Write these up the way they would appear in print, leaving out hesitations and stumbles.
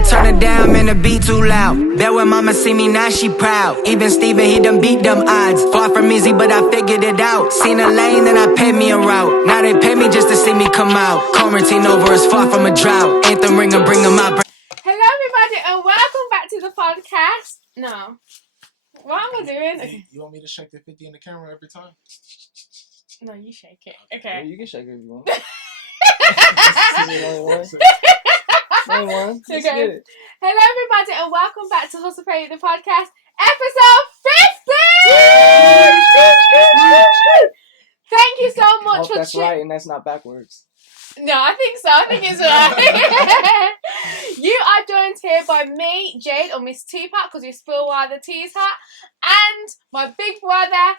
better turn it down, man, the beat too loud. Bet when mama see me now, she proud. Even Steven, he done beat them odds. Far from easy, but I figured it out. Seen a lane, then I paid me a route. Now they pay me just to see me come out. Quarantine over is far from a drought. Anthem ring and bring them out. Hello everybody and welcome back to the podcast. No. What am I doing? Okay. You want me to shake the 50 in the camera every time? No, you shake it. Okay. Yeah, you can shake it if you want. Only one. Let's get it. Hello everybody and welcome back to Hustle Pay the podcast, episode 50! Thank you so much for that's right and that's not backwards. No, I think so. I think it's right. You are joined here by me, Jade, or Miss Teapot, because you spill while the tea's hot, and my big brother,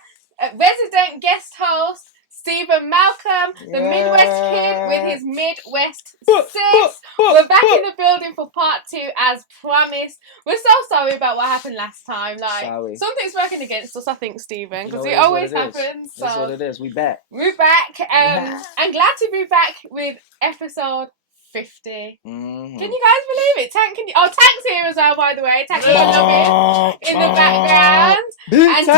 resident guest host, Stephen Malcolm, the Midwest kid with his Midwest sis. We're back in the building for part 2 as promised. We're so sorry about what happened last time. Something's working against us, I think, Stephen, because it always happens. So that's what it is. We back. We're back. I'm glad to be back with episode 50. Mm-hmm. Can you guys believe it? Tank's here as well, by the way. Tank in the background. And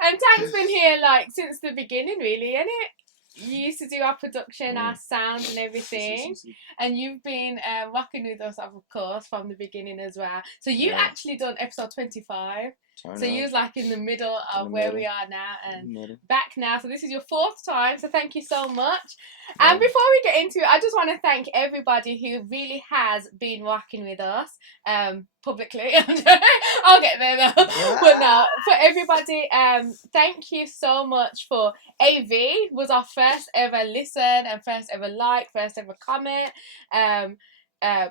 and Tank's been here since the beginning, really, isn't it? You used to do our production, our sound and everything. And you've been rocking with us, of course, from the beginning as well. So you actually done episode 25. So you was in the middle of where we are now and back now. So this is your 4th time. So thank you so much. And before we get into it, I just want to thank everybody who really has been rocking with us publicly. I'll get there though. But no, for everybody, thank you so much for AV was our first ever listen and first ever like, first ever comment.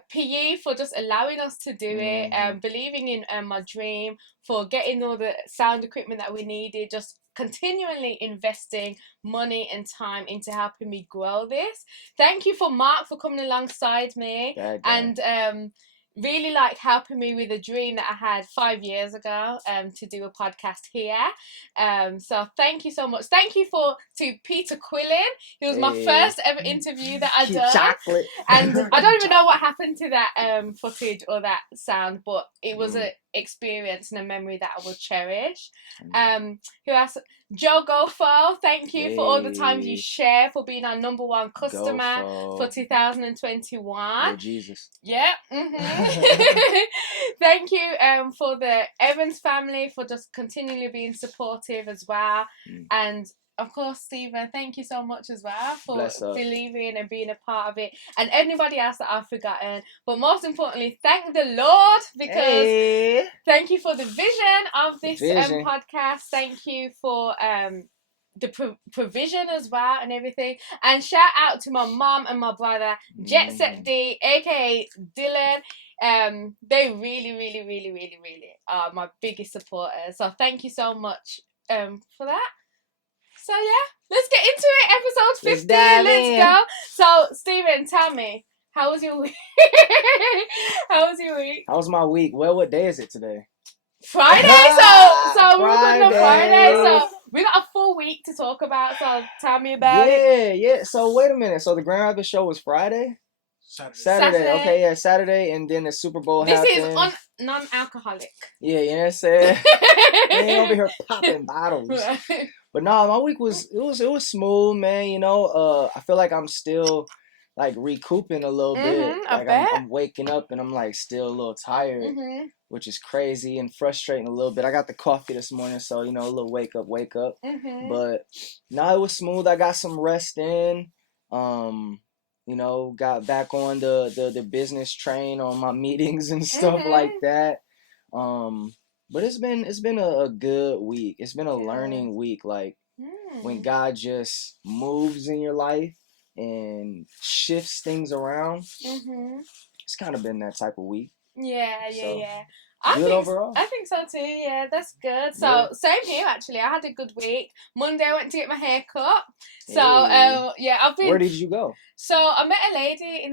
PE for just allowing us to do it, believing in my dream, for getting all the sound equipment that we needed, just continually investing money and time into helping me grow this. Thank you for Mark for coming alongside me and really helping me with a dream that I had 5 years ago to do a podcast here. So thank you so much. Thank you to Peter Quillen. He was my first ever interview that I done. Chocolate. And I don't even know what happened to that footage or that sound, but it was an experience and a memory that I will cherish. Who else? Joe Gofo, thank you for all the times you share, for being our #1 customer for 2021. Oh, Jesus. Yeah. Thank you for the Evans family for just continually being supportive as well. And of course, Stephen, thank you so much as well for believing and being a part of it. And anybody else that I've forgotten. But most importantly, thank the Lord, because thank you for the vision of this podcast. Thank you for the provision as well and everything. And shout out to my mom and my brother, Jet Set D, aka Dylan. They really, really, really, really, really are my biggest supporters. So thank you so much for that. So yeah, let's get into it. Episode 50. Let's go. So Stephen, tell me, how was your week? How was your week? How was my week? Well, what day is it today? Friday. So we're recording on Friday. So we got a full week to talk about. So tell me about it. Yeah. So wait a minute. So the Grand Rapids show was Friday? Saturday. Okay, yeah, Saturday, and then the Super Bowl happened. This is non-alcoholic. Yeah, you know what I'm saying? Ain't over here popping bottles. But no, my week was smooth, man. You know, I feel like I'm still recouping a little bit. I'm waking up and I'm still a little tired, which is crazy and frustrating a little bit. I got the coffee this morning, so a little wake up. But no, it was smooth. I got some rest in. Got back on the business train on my meetings and stuff like that. But it's been a good week. It's been a learning week. When God just moves in your life and shifts things around, it's kind of been that type of week. Yeah. Overall. I think so too. Yeah, that's good. So same here actually. I had a good week. Monday I went to get my hair cut. So I've been. Where did you go? So I met a lady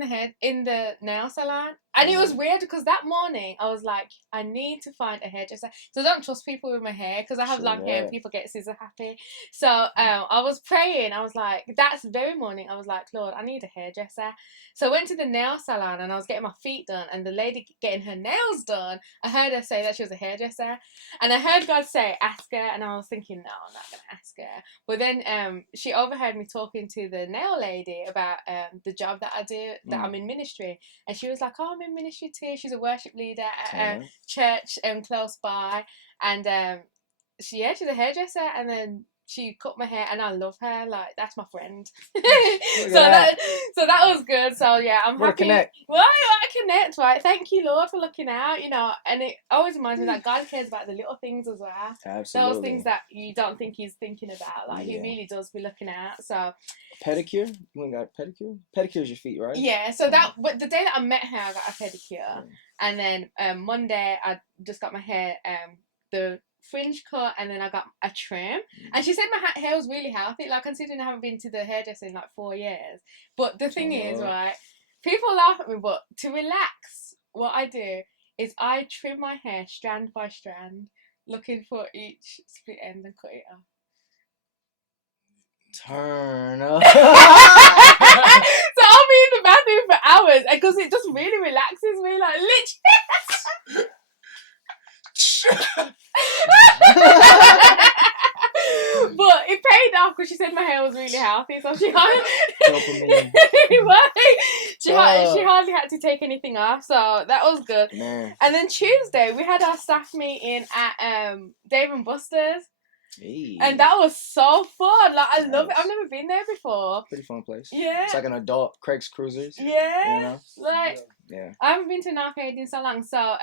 in the nail salon. And it was weird because that morning I was like, I need to find a hairdresser. So I don't trust people with my hair because I have long hair and people get scissor happy. So I was praying. I was like, that very morning, I was like, Lord, I need a hairdresser. So I went to the nail salon and I was getting my feet done. And the lady getting her nails done, I heard her say that she was a hairdresser. And I heard God say, ask her. And I was thinking, no, I'm not going to ask her. But then she overheard me talking to the nail lady about the job that I do, that I'm in ministry. And she was like, oh, I'm in ministry too. She's a worship leader at a church close by. And she's a hairdresser. And then she cut my hair and I love her. Like, that's my friend. so that was good. So yeah, I'm happy. Connect. Well, I connect, right? Thank you, Lord, for looking out, you know. And it always reminds me that God cares about the little things as well. Absolutely. Those things that you don't think he's thinking about. Like, he really does be looking out. So pedicure? You ain't got a pedicure? Pedicure's your feet, right? Yeah, so but the day that I met her, I got a pedicure. And then Monday, I just got my hair, the fringe cut, and then I got a trim. And she said my hair was really healthy, like, considering I haven't been to the hairdresser in like 4 years. But the thing is, right, people laugh at me, but to relax, what I do is I trim my hair strand by strand, looking for each split end and cut it off. Turn up. So I'll be in the bathroom for hours because it just really relaxes me, like literally. But it paid off because she said my hair was really healthy, so she hardly had to take anything off, so that was good. Man. And then Tuesday we had our staff meeting at Dave and Buster's. Hey. And that was so fun. Like, I love it. I've never been there before. Pretty fun place. Yeah. It's like an adult Craig's Cruisers. Yeah. You know? Like, yeah. I haven't been to an arcade in so long. So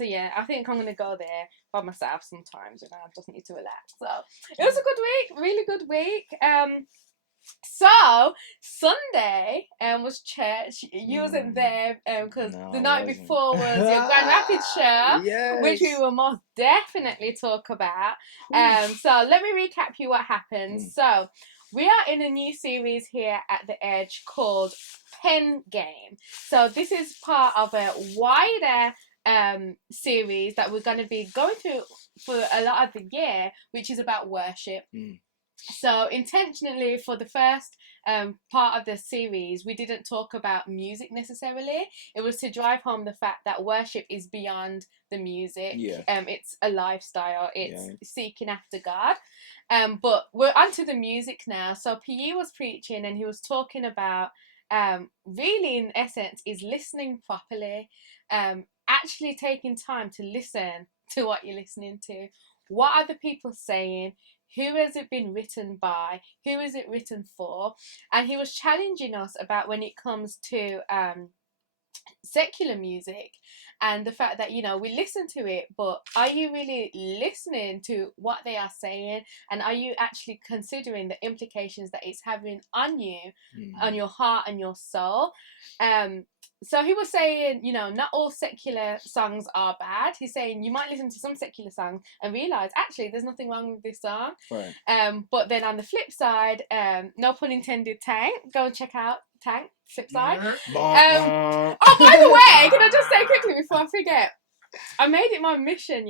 yeah, I think I'm going to go there by myself sometimes. I just need to relax. So it was a good week. Really good week. So Sunday was church. You wasn't there because the night before was your Grand Rapids show, which we will most definitely talk about. So let me recap you what happened. So we are in a new series here at The Edge called Pen Game. So this is part of a wider series that we're going to be going through for a lot of the year, which is about worship. So intentionally for the first part of the series, we didn't talk about music necessarily. It was to drive home the fact that worship is beyond the music. It's a lifestyle. It's seeking after God. But we're onto the music now. So PE was preaching and he was talking about really in essence is listening properly, actually taking time to listen to what you're listening to. What are the people saying? Who has it been written by? Who is it written for? And he was challenging us about when it comes to secular music and the fact that, you know, we listen to it, but are you really listening to what they are saying? And are you actually considering the implications that it's having on you, on your heart and your soul? So he was saying, you know, not all secular songs are bad. He's saying you might listen to some secular songs and realise, actually, there's nothing wrong with this song. Right. But then on the flip side, no pun intended, Tank, go and check out Tank, flip side. Oh, by the way, can I just say quickly before I forget, I made it my mission,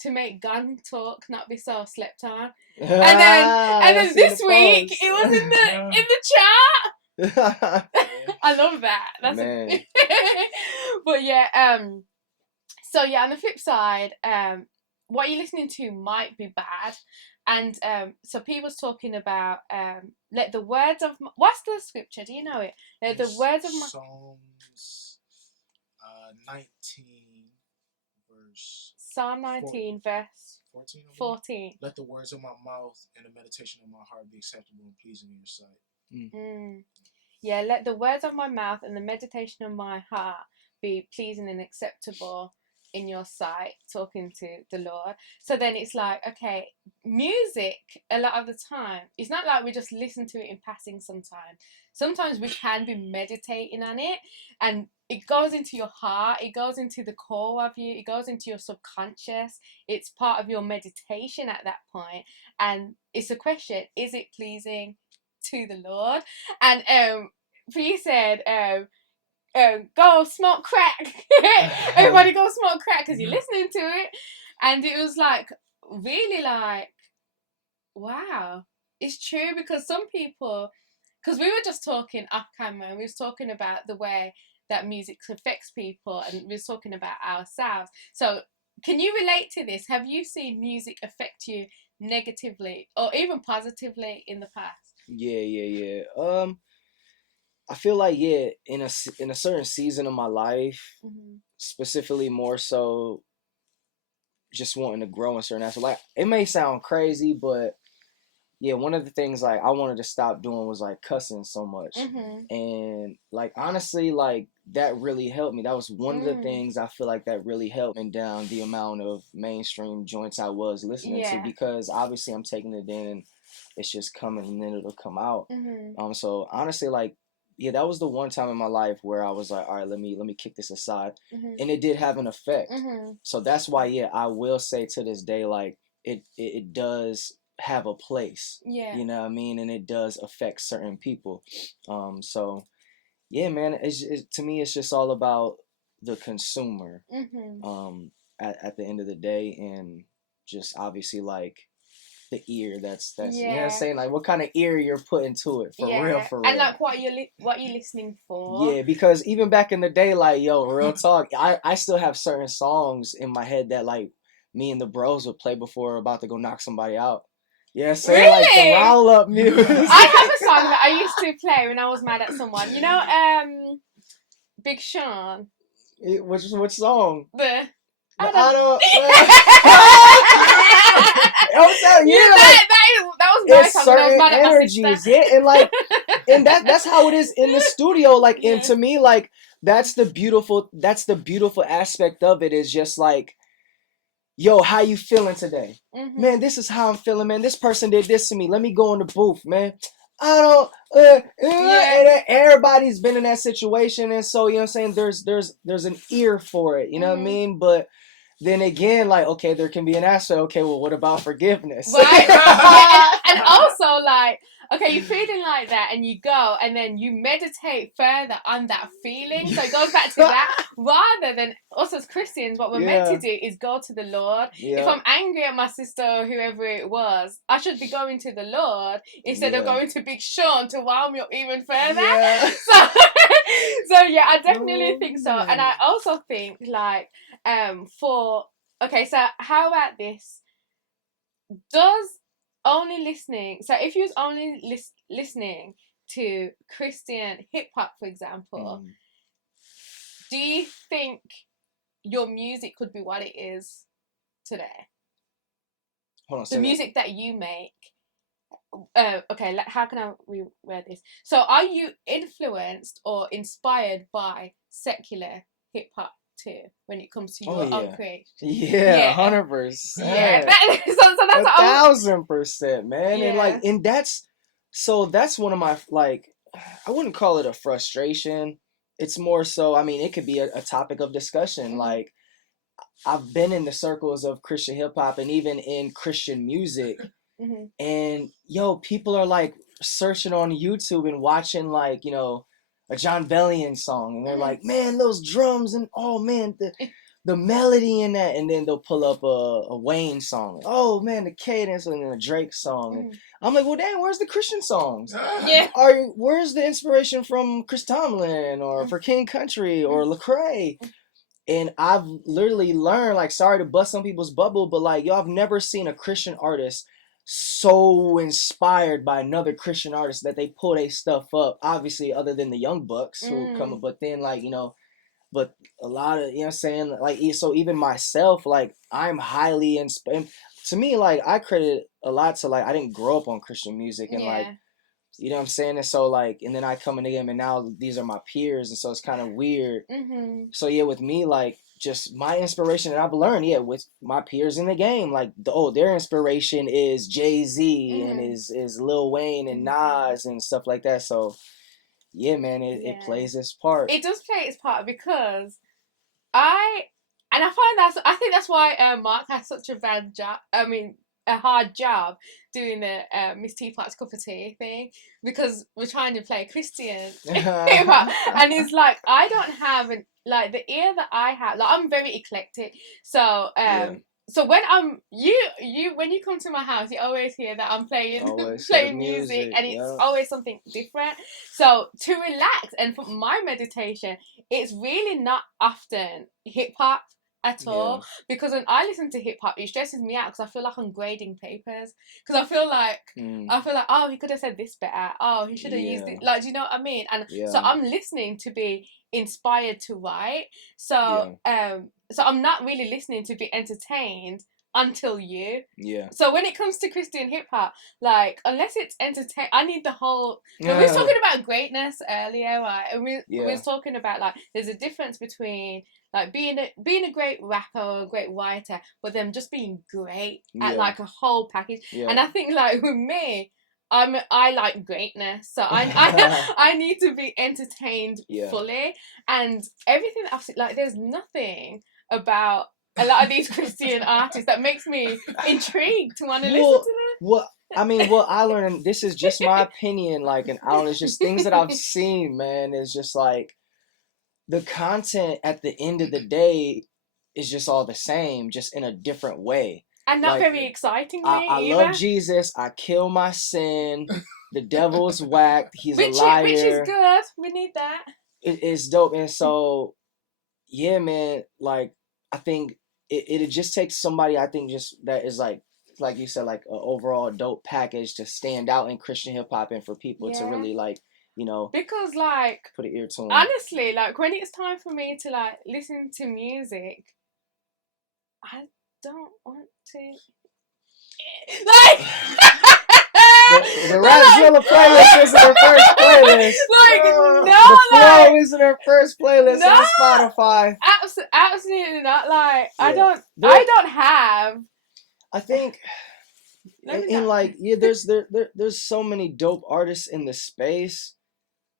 to make gun talk not be so slept on. And then this week it was in the chart. I love that. That's man. But yeah, so yeah, on the flip side, what you're listening to might be bad. And so P was talking about let the words of what's the scripture? Do you know it? Let the words of my Psalms 19 verse Psalm 19 verse 14. Let the words of my mouth and the meditation of my heart be acceptable and pleasing in your sight. Yeah, let the words of my mouth and the meditation of my heart be pleasing and acceptable in your sight, talking to the Lord. So then it's like, okay, music a lot of the time, it's not like we just listen to it in passing sometimes. Sometimes we can be meditating on it and it goes into your heart, it goes into the core of you, it goes into your subconscious. It's part of your meditation at that point. And it's a question, is it pleasing to the Lord? And P said, go smoke crack. Everybody go smoke crack because you're listening to it. And it was like, really like, wow, it's true, because some people, because we were just talking off camera, and we was talking about the way that music affects people, and we was talking about ourselves. So can you relate to this? Have you seen music affect you negatively or even positively in the past? Yeah. I feel like in a certain season of my life, specifically more so, just wanting to grow in certain aspects. Like, it may sound crazy, but yeah, one of the things like I wanted to stop doing was like cussing so much, and like honestly, like that really helped me. That was one of the things I feel like that really helped me down the amount of mainstream joints I was listening to, because obviously I'm taking it in and it's just coming and then it'll come out. So honestly, like, yeah, that was the one time in my life where I was like, all right, let me kick this aside, and it did have an effect. So that's why, yeah, I will say to this day, like it does have a place. You know what I mean? And it does affect certain people. So yeah, man, to me it's just all about the consumer. At the end of the day, and just obviously like the ear that's you know what I'm saying, like what kind of ear you're putting to it, for real. And like what you listening for. Yeah, because even back in the day, like, yo, real talk, I still have certain songs in my head that like me and the bros would play before we're about to go knock somebody out. Yeah, saying really? Like the roll up music. I have a song that I used to play when I was mad at someone. You know, Big Sean. Which song? I don't. I'm telling you, that was my song. Certain energies, and like, and that's how it is in the studio. Like, and to me, like that's the beautiful aspect of it, is just like, yo, how you feeling today? Man, this is how I'm feeling, man. This person did this to me. Let me go in the booth, man. I don't. And everybody's been in that situation, and so you know what I'm saying. There's an ear for it. You know what I mean? But then again, like, okay, there can be an aspect. Okay, well, what about forgiveness? Right. and also, like, okay, you're feeling like that, and you go, and then you meditate further on that feeling. So it goes back to that, rather than us as Christians. What we're meant to do is go to the Lord. If I'm angry at my sister or whoever it was, I should be going to the Lord instead of going to Big Sean to wow me up even further. So yeah, I definitely think so, and I also think like so how about this? Does only listening, so if you was only listening to Christian hip hop, for example, do you think your music could be what it is today? Hold on, the music that you make. Okay, how can I reword this? So are you influenced or inspired by secular hip hop too when it comes to your own creation? Yeah, 100%. Yeah, so that's 1,000%, man. And like, and that's one of my, like, I wouldn't call it a frustration. It's more so, I mean, it could be a topic of discussion. Like, I've been in the circles of Christian hip hop and even in Christian music. And yo, people are like searching on YouTube and watching, like, you know, a John Bellion song, and they're like, man, those drums, and oh man, the melody in that, and then they'll pull up a Wayne song. Oh man, the cadence, and then a Drake song. And I'm like, well, damn, where's the Christian songs? Where's the inspiration from Chris Tomlin or for King Country or Lecrae? And I've literally learned, like, sorry to bust some people's bubble, but like, yo, I've never seen a Christian artist so inspired by another Christian artist that they pull their stuff up, obviously, other than the Young Bucks who come up, but then, like, you know, but a lot of, you know what I'm saying, like, so even myself, like, I'm highly inspired. To me, like, I credit a lot to, like, I didn't grow up on Christian music, and like, you know what I'm saying, and so like, and then I come into them, and now these are my peers, and so it's kind of weird. So yeah, with me, like, just my inspiration that I've learned, with my peers in the game, like, their inspiration is Jay-Z and is Lil Wayne and Nas and stuff like that. So yeah, man, it plays its part. It does play its part, because I think that's why Mark has such a bad job. I mean, a hard job doing the Miss Teapot's cup of tea thing because we're trying to play Christian and it's like I don't have like the ear that I have, like I'm very eclectic, so so when when you come to my house, you always hear that I'm playing music, and it's always something different. So to relax and for my meditation, it's really not often hip hop at all, because when I listen to hip hop, it stresses me out because I feel like I'm grading papers, because I feel like oh, he could have said this better, oh, he should have used it, like, do you know what I mean? And so I'm listening to be inspired to write, so so I'm not really listening to be entertained until so when it comes to Christian hip hop, like, unless it's entertain, I need the whole. We were talking about greatness earlier, right? And we were talking about, like, there's a difference between like being a great rapper or a great writer, but them just being great at like a whole package. And I think, like, with me, I like greatness, so I need to be entertained fully, and everything that I've seen, like, there's nothing about a lot of these Christian artists that makes me intrigued to want to listen to them. What I learned, and this is just my opinion, like, and I don't know, it's just things that I've seen, man, is just like the content at the end of the day is just all the same, just in a different way. And not very excitingly I love Jesus. I kill my sin. The devil's whacked. He's a liar. Which is good. We need that. It's dope. And so, yeah, man, like, I think it just takes somebody, I think, just that is like you said, like an overall dope package to stand out in Christian hip hop, and for people to really, like, you know, because, like, put an ear to them. Honestly, like, when it's time for me to, like, listen to music, I don't want to, like, the Rapzilla playlist isn't her first playlist. Like, the Flow isn't her first playlist on Spotify. Absolutely not. Like, I don't have. I think, there's so many dope artists in the space,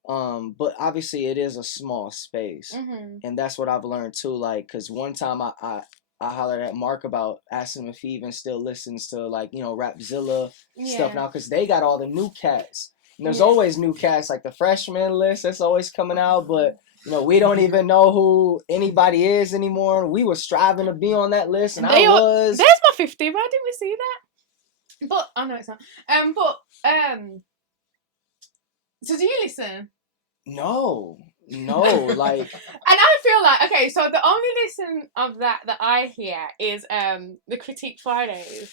but obviously it is a small space, and that's what I've learned too. Like, because one time I hollered at Mark about asking him if he even still listens to, like, you know, Rapzilla stuff now, because they got all the new cats. And there's always new cats, like the freshman list that's always coming out, but, you know, we don't even know who anybody is anymore. We were striving to be on that list, and There's my 50. Why didn't we see that? But I know it's not. So do you listen? No, like. And I feel like, okay, so the only listen of that I hear is the Critique Fridays.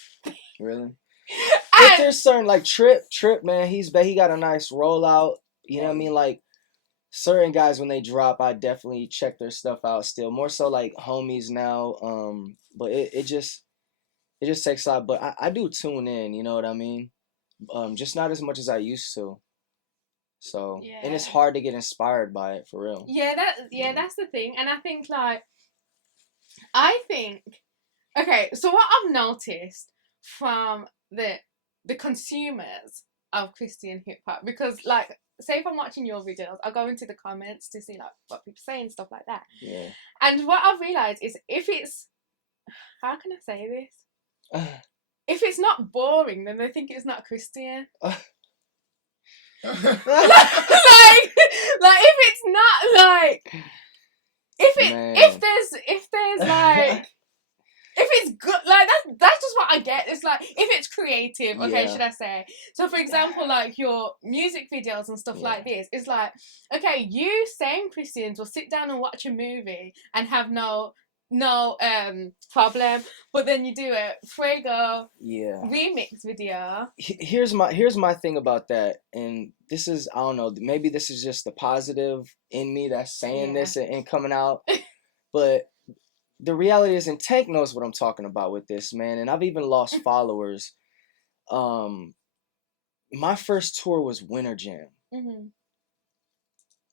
Really? If there's certain, like, Trip, man, he got a nice rollout. You know what I mean? Like, certain guys, when they drop, I definitely check their stuff out still. More so like homies now. But it just takes a lot. But I do tune in, you know what I mean? Just not as much as I used to. So, and it's hard to get inspired by it, for real. That's the thing. And I think, like, okay, so what I've noticed from the consumers of Christian hip hop, because, like, say if I'm watching your videos, I'll go into the comments to see, like, what people say and stuff like that. Yeah. And what I've realised is, if it's, how can I say this? If it's not boring, then they think it's not Christian. like if it's not, like, if there's like, if it's good, like, that's just what I get. It's like, if it's creative, okay, should I say? So, for example, like, your music videos and stuff like this, it's like, okay, you same Christians will sit down and watch a movie and have no problem, but then you do a Fuego remix video. Here's my thing about that, and this is, I don't know, maybe this is just the positive in me that's saying this and coming out, but the reality is, and Tank knows what I'm talking about with this, man, and I've even lost followers. My first tour was Winter Jam.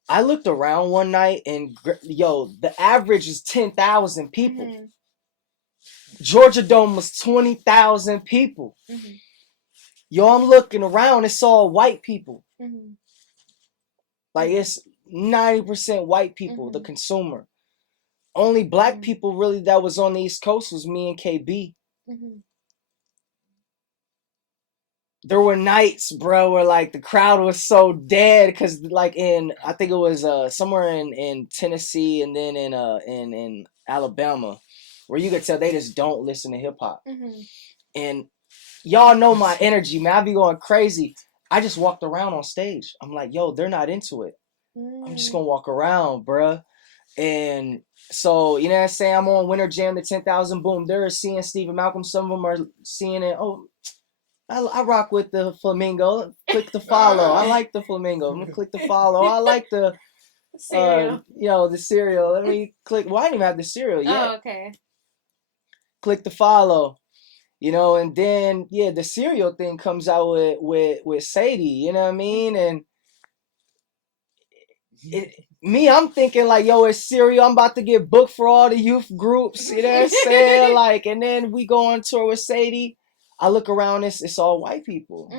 I looked around one night, and the average is 10,000 people. Georgia Dome was 20,000 people. I'm looking around, it's all white people. Like, it's 90% white people, the consumer. Only black people really that was on the East Coast was me and KB. there were nights, bro, where like the crowd was so dead because like I think it was somewhere in Tennessee and then in Alabama, where you could tell they just don't listen to hip hop. And y'all know my energy, man. I be going crazy. I just walked around on stage. I'm like, yo, they're not into it. I'm just gonna walk around, bruh. And so, you know what I'm saying? I'm on Winter Jam, the 10,000 Boom. They're seeing Stephen Malcolm. Some of them are seeing it. Oh, I rock with the flamingo. Click the follow. I like the flamingo. I'm gonna click the follow. I like the cereal. The cereal. Let me click. Well, I didn't even have the cereal yet. Oh, okay. Click the follow. And then the cereal thing comes out with Sadie. You know what I mean? And I'm thinking like, yo, it's cereal. I'm about to get booked for all the youth groups. You know what I'm saying? Like, and then we go on tour with Sadie. I look around, it's all white people.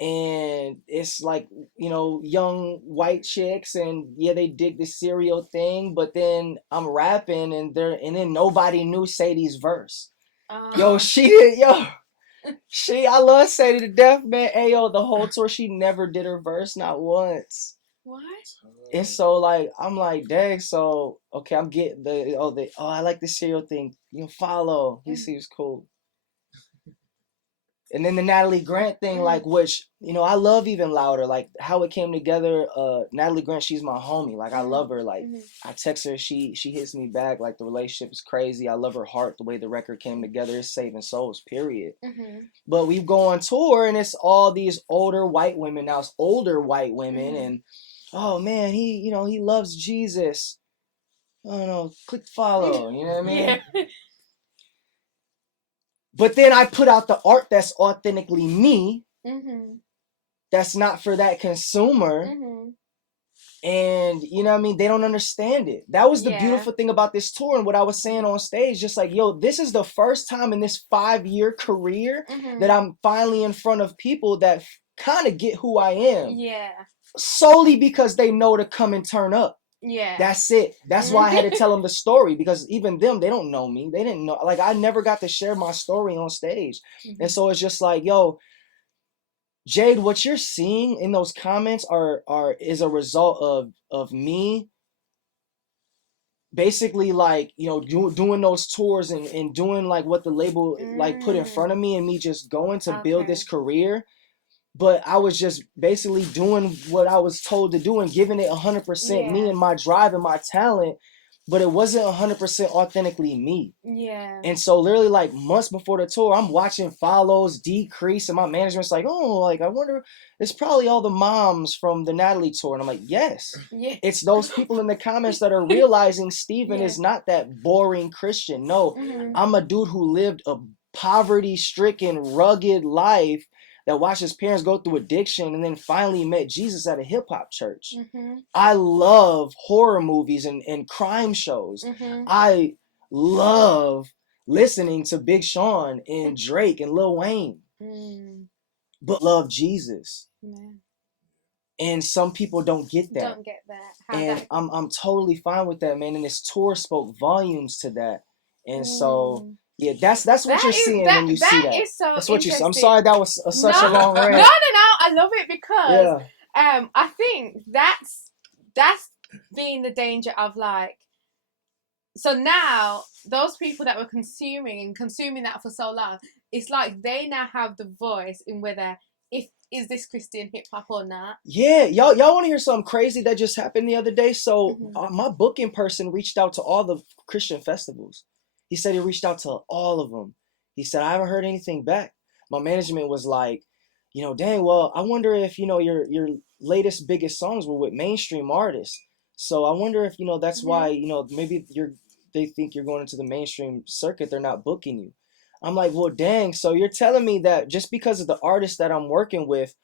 And it's like, young white chicks, and they dig the cereal thing, but then I'm rapping and then nobody knew Sadie's verse. Yo, I love Sadie to death, man. Hey, yo, the whole tour, she never did her verse, not once. What? And so like I'm like, dang, so okay, I'm getting I like the cereal thing. Follow. He seems cool. And then the Natalie Grant thing, like, which, I love even louder, like how it came together. Natalie Grant, she's my homie. Like, I love her. Like, I text her, she hits me back. Like, the relationship is crazy. I love her heart, the way the record came together. It's saving souls, period. But we go on tour, and it's all these older white women. Now it's older white women, and oh man, he loves Jesus. I don't know, click follow. You know what I mean? Yeah. But then I put out the art that's authentically me. That's not for that consumer. And you know what I mean? They don't understand it. That was the beautiful thing about this tour, and what I was saying on stage, just like, yo, this is the first time in this 5-year career that I'm finally in front of people that kind of get who I am. Yeah. Solely because they know to come and turn up. Yeah. That's it. That's why I had to tell them the story, because even them, they don't know me. They didn't know. Like, I never got to share my story on stage. And so it's just like, yo, Jade, what you're seeing in those comments is a result of me basically, like, doing those tours and doing like what the label like put in front of me, and me just going to build this career. But I was just basically doing what I was told to do and giving it 100% me and my drive and my talent. But it wasn't 100% authentically me. Yeah. And so literally like months before the tour, I'm watching follows decrease, and my management's like, oh, like, I wonder, it's probably all the moms from the Natalie tour. And I'm like, yes. Yeah. It's those people in the comments that are realizing Steven is not that boring Christian. No, I'm a dude who lived a poverty-stricken, rugged life, that watched his parents go through addiction, and then finally met Jesus at a hip-hop church. I love horror movies and crime shows. I love listening to Big Sean and Drake and Lil Wayne. But love Jesus. And some people don't get that. Don't get that. And I'm totally fine with that, man. And this tour spoke volumes to that. And so... yeah, that's what you're seeing when you see that. Is so that's what you see. I'm sorry that was such a long rant. No. I love it because I think that's being the danger of, like, so now those people that were consuming that for so long, it's like they now have the voice in whether is this Christian hip hop or not. Yeah, y'all want to hear something crazy that just happened the other day? So my booking person reached out to all the Christian festivals. He said he reached out to all of them. He said, I haven't heard anything back. My management was like, dang, well, I wonder if, your latest, biggest songs were with mainstream artists. So I wonder if, that's why, maybe they think you're going into the mainstream circuit. They're not booking you. I'm like, well, dang. So you're telling me that just because of the artist that I'm working with,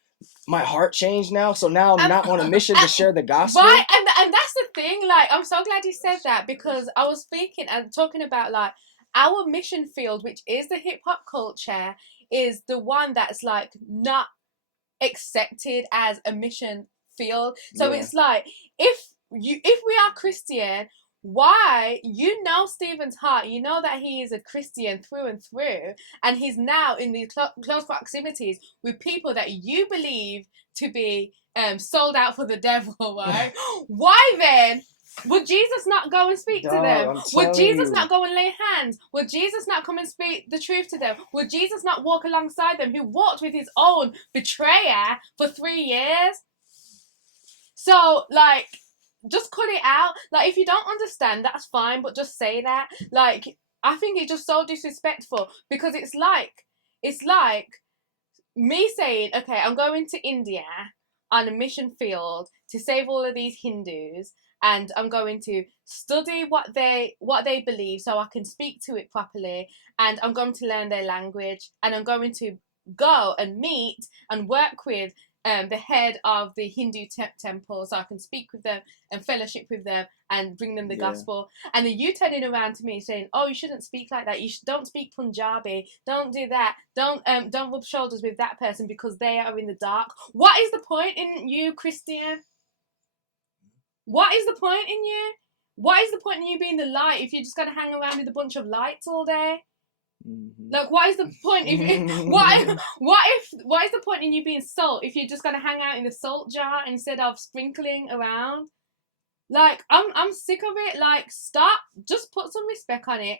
my heart changed now? So now I'm not on a mission to share the gospel? Right, and that's the thing. Like, I'm so glad you said that, because I was speaking and talking about, like, our mission field, which is the hip hop culture, is the one that's, like, not accepted as a mission field. So it's like, if we are Christian, why, you know Stephen's heart, you know that he is a Christian through and through, and he's now in the close proximities with people that you believe to be sold out for the devil, right? Why then would Jesus not go and speak to them? Would Jesus not go and lay hands? Would Jesus not come and speak the truth to them? Would Jesus not walk alongside them, who walked with his own betrayer for 3 years? So, like, just cut it out. Like, if you don't understand, that's fine, but just say that. Like, I think it's just so disrespectful, because it's like me saying, okay, I'm going to India on a mission field to save all of these Hindus, and I'm going to study what they believe so I can speak to it properly, and I'm going to learn their language, and I'm going to go and meet and work with the head of the Hindu temple so I can speak with them and fellowship with them and bring them the gospel. And then you turning around to me saying, oh, you shouldn't speak like that, don't speak Punjabi, don't do that, don't rub shoulders with that person because they are in the dark. What is the point in you, Christian? What is the point in you? What is the point in you being the light if you're just going to hang around with a bunch of lights all day? Like, what is the point if what is the point in you being salt if you're just gonna hang out in the salt jar instead of sprinkling around? Like, I'm sick of it. Like, stop. Just put some respect on it.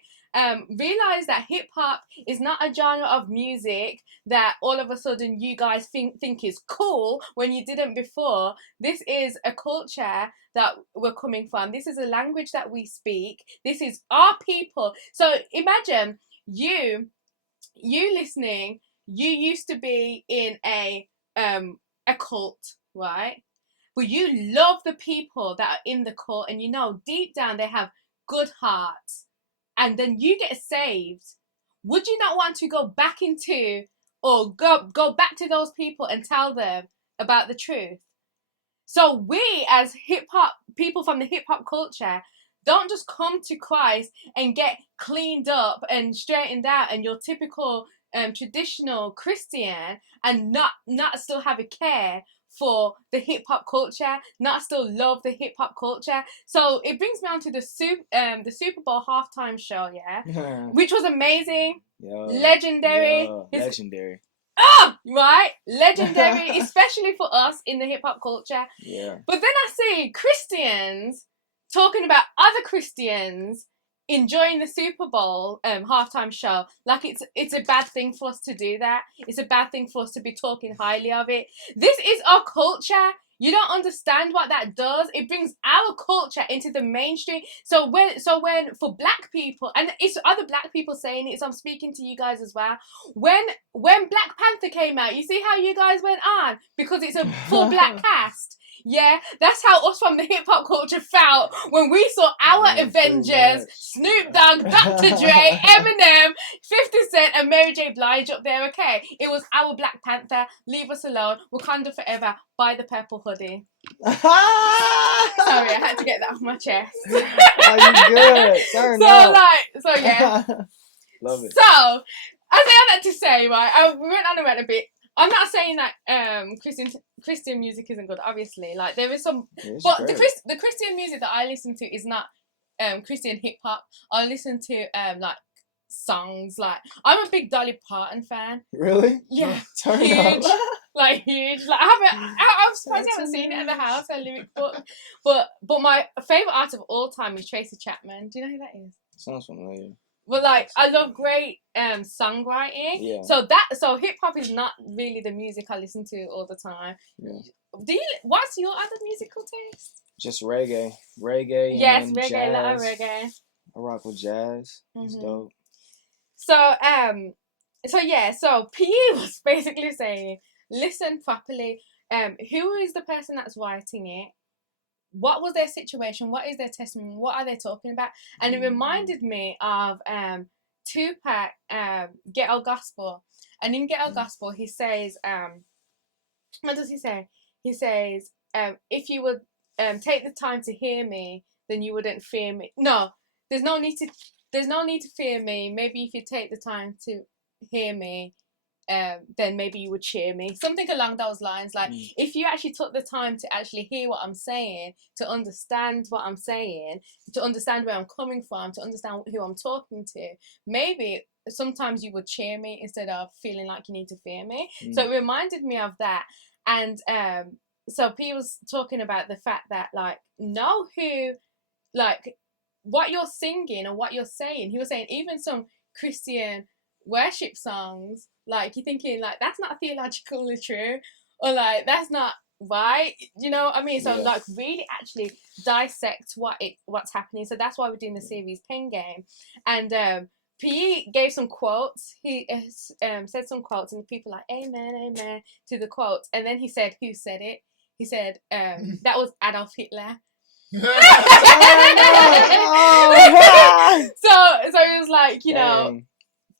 Realize that hip hop is not a genre of music that all of a sudden you guys think is cool when you didn't before. This is a culture that we're coming from. This is a language that we speak. This is our people. So imagine you listening, you used to be in a cult, right? But you love the people that are in the cult, and you know deep down they have good hearts, and then you get saved. Would you not want to go back into, or go back to those people and tell them about the truth? So we, as hip hop people from the hip hop culture, don't just come to Christ and get cleaned up and straightened out and your typical traditional Christian, and not still have a care for the hip hop culture, not still love the hip hop culture. So it brings me on to the Super Bowl halftime show, which was amazing, legendary. Legendary. Right? Legendary, especially for us in the hip hop culture. Yeah. But then I see Christians talking about other Christians enjoying the Super Bowl halftime show. Like, it's a bad thing for us to do that. It's a bad thing for us to be talking highly of it. This is our culture. You don't understand what that does. It brings our culture into the mainstream. So when for black people, and it's other black people saying it, so I'm speaking to you guys as well. When Black Panther came out, you see how you guys went on because it's a full black cast. Yeah, that's how us from the hip hop culture felt when we saw our Avengers, Snoop Dogg, Dr. Dre, Eminem, 50 Cent, and Mary J. Blige up there. Okay, it was our Black Panther. Leave us alone. Wakanda forever. Buy the purple hoodie. Sorry, I had to get that off my chest. Oh, you good? So yeah. Love it. So, as I had to say, right, we went on and went a bit. I'm not saying that Christian music isn't good. Obviously, like there is some, but great. the Christian music that I listen to is not Christian hip hop. I listen to like songs. Like, I'm a big Dolly Parton fan. Really? Yeah, Turn huge. up. Like, huge. Like, I'm surprised I haven't seen it at the house. A lyric book, but my favorite artist of all time is Tracy Chapman. Do you know who that is? Sounds familiar. But like, I love great songwriting. Yeah. So hip hop is not really the music I listen to all the time. Yeah. What's your other musical taste? Just reggae. Yes, and reggae, jazz. Latin reggae. I rock with jazz. It's dope. So so PE was basically saying, listen properly. Who is the person that's writing it? What was their situation? What is their testimony? What are they talking about? And it reminded me of Tupac, Ghetto Gospel. And in Ghetto Gospel, he says, what does he say? He says, if you would take the time to hear me, then you wouldn't fear me. No, there's no need to fear me. Maybe if you take the time to hear me, then maybe you would cheer me. Something along those lines. Like, if you actually took the time to actually hear what I'm saying, to understand what I'm saying, to understand where I'm coming from, to understand who I'm talking to, maybe sometimes you would cheer me instead of feeling like you need to fear me. So it reminded me of that. And so P was talking about the fact that, like, know who, like, what you're singing and what you're saying. He was saying even some Christian worship songs, like, you're thinking, like, that's not theologically true, or like, that's not right, you know what I mean? So like, really actually dissect what's happening. So that's why we're doing the series Pen Game. And P gave some quotes. He said some quotes, and the people like, amen, amen to the quotes. And then he said, who said it? He said, that was Adolf Hitler. So it was like, you know,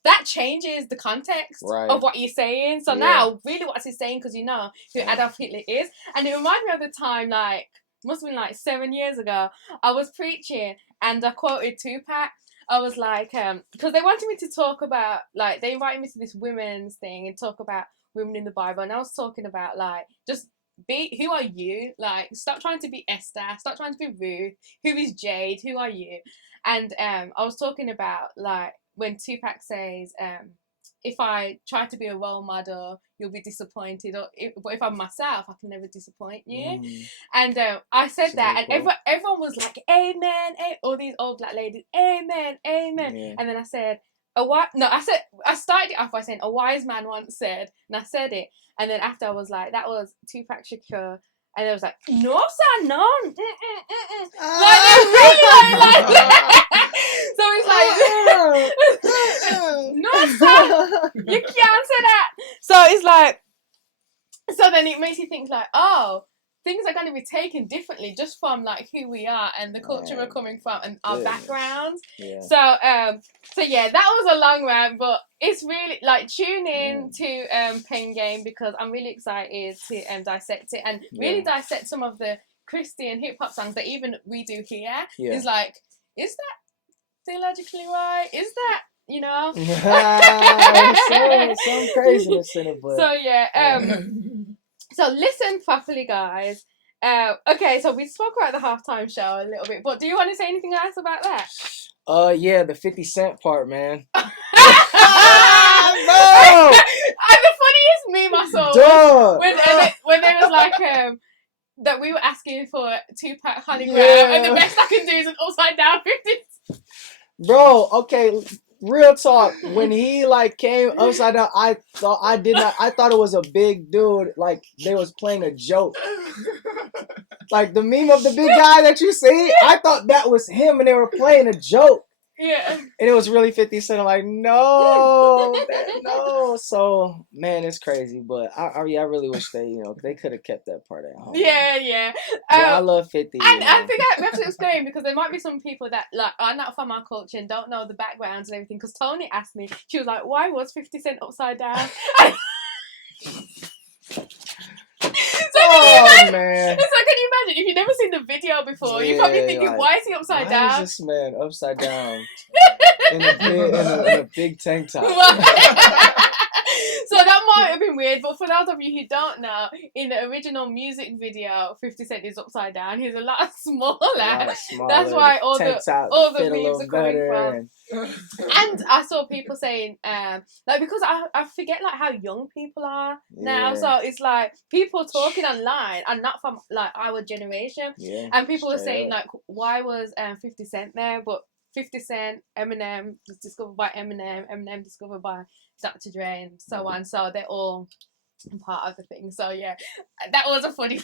that changes the context of what you're saying. So now, really, what's he saying? Because you know who Adolf Hitler is. And it reminded me of the time, like, must have been like 7 years ago, I was preaching and I quoted Tupac. I was like, because they wanted me to talk about, like, they invited me to this women's thing and talk about women in the Bible. And I was talking about, like, just who are you? Like, stop trying to be Esther. Stop trying to be Ruth. Who is Jade? Who are you? And I was talking about, like, when Tupac says, if I try to be a role model, you'll be disappointed. But if I'm myself, I can never disappoint you. And I said that, and everyone was like, amen. All these old black ladies, amen, amen. Yeah. And then I said, I started it off by saying, a wise man once said, and I said it. And then after I was like, that was Tupac Shakur. And it was like, no, sir, no. Like, they really like that. So it's like, no, sir, you can't say that. So it's like, so then it makes you think like, oh, things are going to be taken differently just from like who we are and the culture we're coming from and our backgrounds. Yeah. So yeah, that was a long rant, but it's really like, tune in to Pen Game, because I'm really excited to dissect it and really dissect some of the Christian hip hop songs that even we do here. It's like, is that theologically right? Is that, you know? some craziness in it, but so yeah. So listen properly, guys. Okay, so we spoke about the halftime show a little bit, but do you want to say anything else about that? Yeah, the 50 Cent part, man. No! And the funniest meme I saw was when they was like, that we were asking for a Tupac hologram, and the best I can do is an upside down 50. Bro, okay, real talk. When he like came upside down, I thought it was a big dude. Like, they was playing a joke. Like the meme of the big guy that you see, I thought that was him, and they were playing a joke. Yeah. And it was really 50 Cent. I'm like, no. So, man, it's crazy. But I really wish they could have kept that part at home. Yeah. I love 50. And I think we have to explain, because there might be some people that like are not from our culture and don't know the backgrounds and everything. Because Tony asked me, she was like, why was 50 Cent upside down? Man. So can you imagine, if you've never seen the video before, you're probably thinking, like, why is he upside down? Why is this man upside down in a big tank top? So that might have been weird, but for those of you who don't know, in the original music video, 50 Cent is upside down. He's a lot smaller. That's why all the memes are coming from. And I saw people saying, like, because I forget like how young people are now, so it's like people talking online are not from like our generation, and people were saying like, why was 50 Cent there? But 50 Cent, Eminem was discovered by Eminem discovered by Dr. Dre, and so on. So they're all part of the thing. So yeah, that was a funny.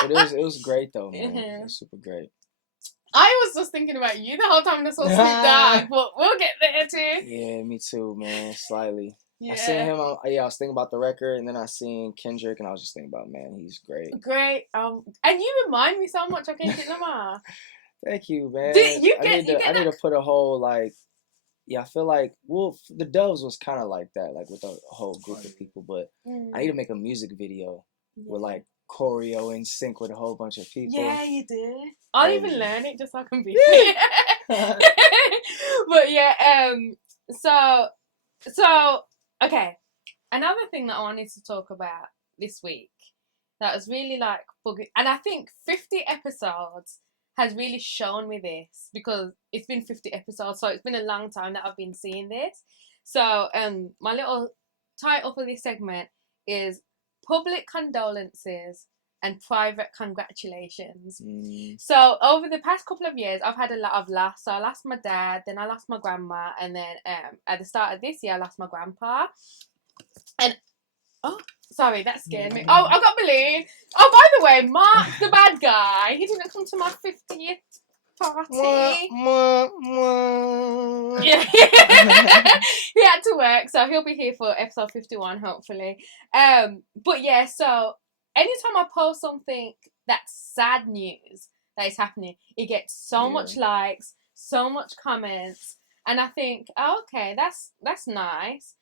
But it was great though, man. It was super great. I was just thinking about you the whole time I saw Snoop Dogg, but we'll get there too. Yeah, me too, man. Slightly. Yeah. I seen him. I was thinking about the record, and then I seen Kendrick, and I was just thinking about, man, he's great. Great. And you remind me so much of Kendrick Lamar. Thank you, man. I need to put a whole like. Yeah, I feel like the Doves was kind of like that, like with a whole group of people. But I need to make a music video with like choreo in sync with a whole bunch of people. Yeah, you do. I'll even learn it just so I can be. But yeah, so okay. another thing that I wanted to talk about this week that was really like and I think 50 episodes has really shown me this, because it's been 50 episodes, so it's been a long time that I've been seeing this. So my little title for this segment is Public Condolences and Private Congratulations. So over the past couple of years, I've had a lot of loss. So I lost my dad, then I lost my grandma, and then at the start of this year I lost my grandpa. And sorry, that scared me. Oh, I got balloon. Oh, by the way, Mark, the bad guy, he didn't come to my 50th party. Yeah. He had to work, so he'll be here for episode 51, hopefully. But yeah, so anytime I post something that's sad news that is happening, it gets so much likes, so much comments, and I think, oh, okay, that's nice.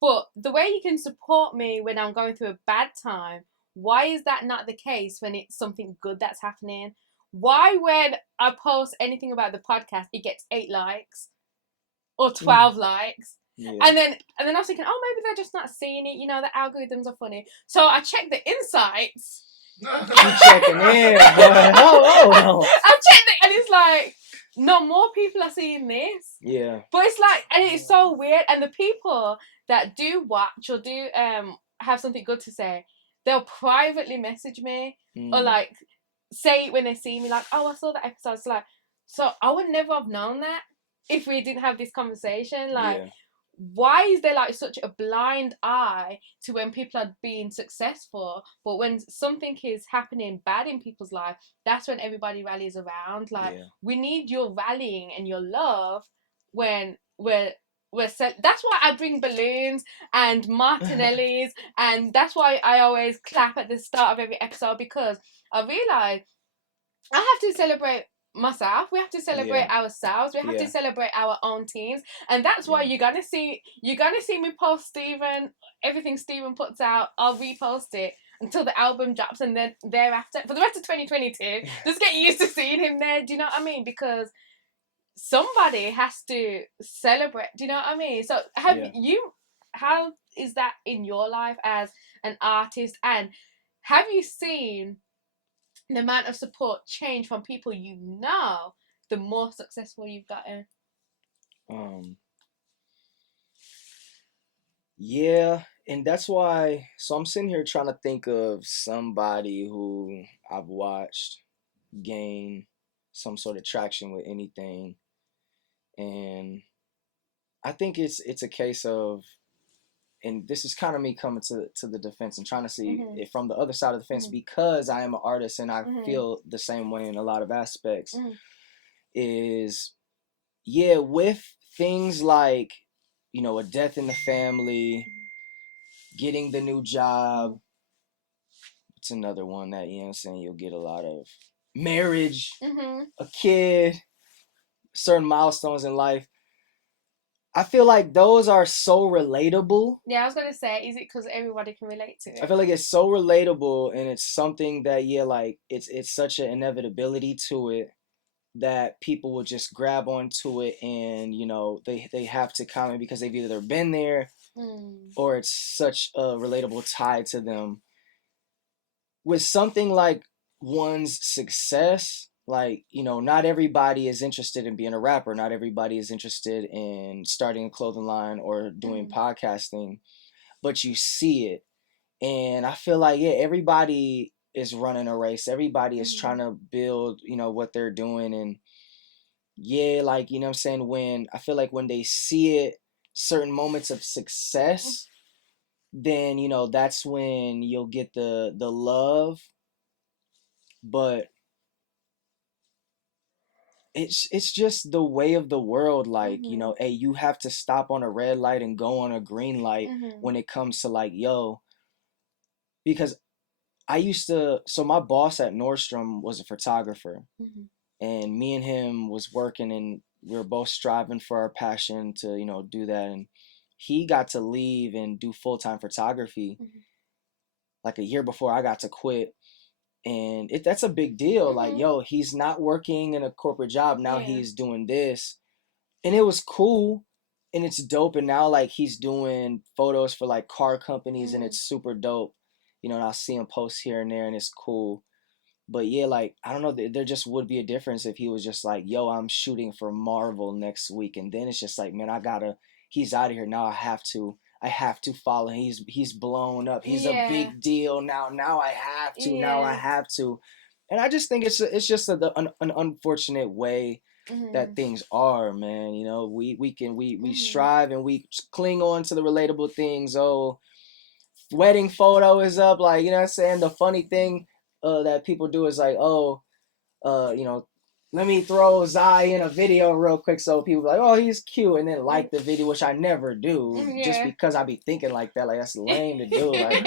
But the way you can support me when I'm going through a bad time, why is that not the case when it's something good that's happening? Why, when I post anything about the podcast, it gets 8 likes or 12 likes? Yeah. And then I was thinking, oh, maybe they're just not seeing it. You know, the algorithms are funny. So I checked the insights. You checking in, boy. Oh. I checked it, and it's like, no, more people are seeing this. Yeah. But it's like, and it's so weird. And the people that do watch or do have something good to say, they'll privately message me or like say it when they see me, like, oh, I saw that episode. It's like, so I would never have known that if we didn't have this conversation. Like, why is there like such a blind eye to when people are being successful, but when something is happening bad in people's life, that's when everybody rallies around? Like, we need your rallying and your love when that's why I bring balloons and martinellis, and that's why I always clap at the start of every episode, because I realise I have to celebrate myself. We have to celebrate ourselves. We have to celebrate our own teams, and that's why you're gonna see me post Stephen. Everything Stephen puts out, I'll repost it until the album drops, and then thereafter for the rest of 2022, just get used to seeing him there. Do you know what I mean? Because somebody has to celebrate. Do you know what I mean? So how is that in your life as an artist, and have you seen the amount of support change from people you know the more successful you've gotten? Yeah, and that's why, so I'm sitting here trying to think of somebody who I've watched gain some sort of traction with anything. And I think it's a case of, and this is kind of me coming to the defense and trying to see it from the other side of the fence, because I am an artist and I feel the same way in a lot of aspects, is, with things like, you know, a death in the family, getting the new job, it's another one that, you know what I'm saying, you'll get a lot of marriage, a kid, certain milestones in life. I feel like those are so relatable. Yeah, I was going to say, is it because everybody can relate to it? I feel like it's so relatable, and it's something that, like, it's such an inevitability to it that people will just grab onto it, and, you know, they have to comment because they've either been there or it's such a relatable tie to them. With something like one's success, like, you know, not everybody is interested in being a rapper. Not everybody is interested in starting a clothing line or doing podcasting, but you see it. And I feel like, everybody is running a race. Everybody is trying to build, you know, what they're doing. And like, you know what I'm saying? When I feel like when they see it, certain moments of success, then, you know, that's when you'll get the love. But it's just the way of the world. Like, you know, hey, you have to stop on a red light and go on a green light when it comes to, like, because I used to, so my boss at Nordstrom was a photographer, and me and him was working, and we were both striving for our passion to, you know, do that. And he got to leave and do full-time photography like a year before I got to quit. And that's a big deal. Like, he's not working in a corporate job. Now he's doing this. And it was cool. and it's dope. And now like he's doing photos for like car companies, and it's super dope. You know, and I'll see him post here and there, and it's cool. But yeah, like I don't know, there just would be a difference if he was just like, yo, I'm shooting for Marvel next week, and then it's just like, man, he's out of here now. I have to follow. He's blown up. He's a big deal now. Now I have to. Now I have to. And I just think it's just an unfortunate way that things are, man. You know, we strive and we cling on to the relatable things. Oh, wedding photo is up, like, you know what I'm saying? The funny thing that people do is like, oh, you know, let me throw Zai in a video real quick so people be like, oh, he's cute, and then like the video, which I never do, just because I be thinking like that, like that's lame to do. Like,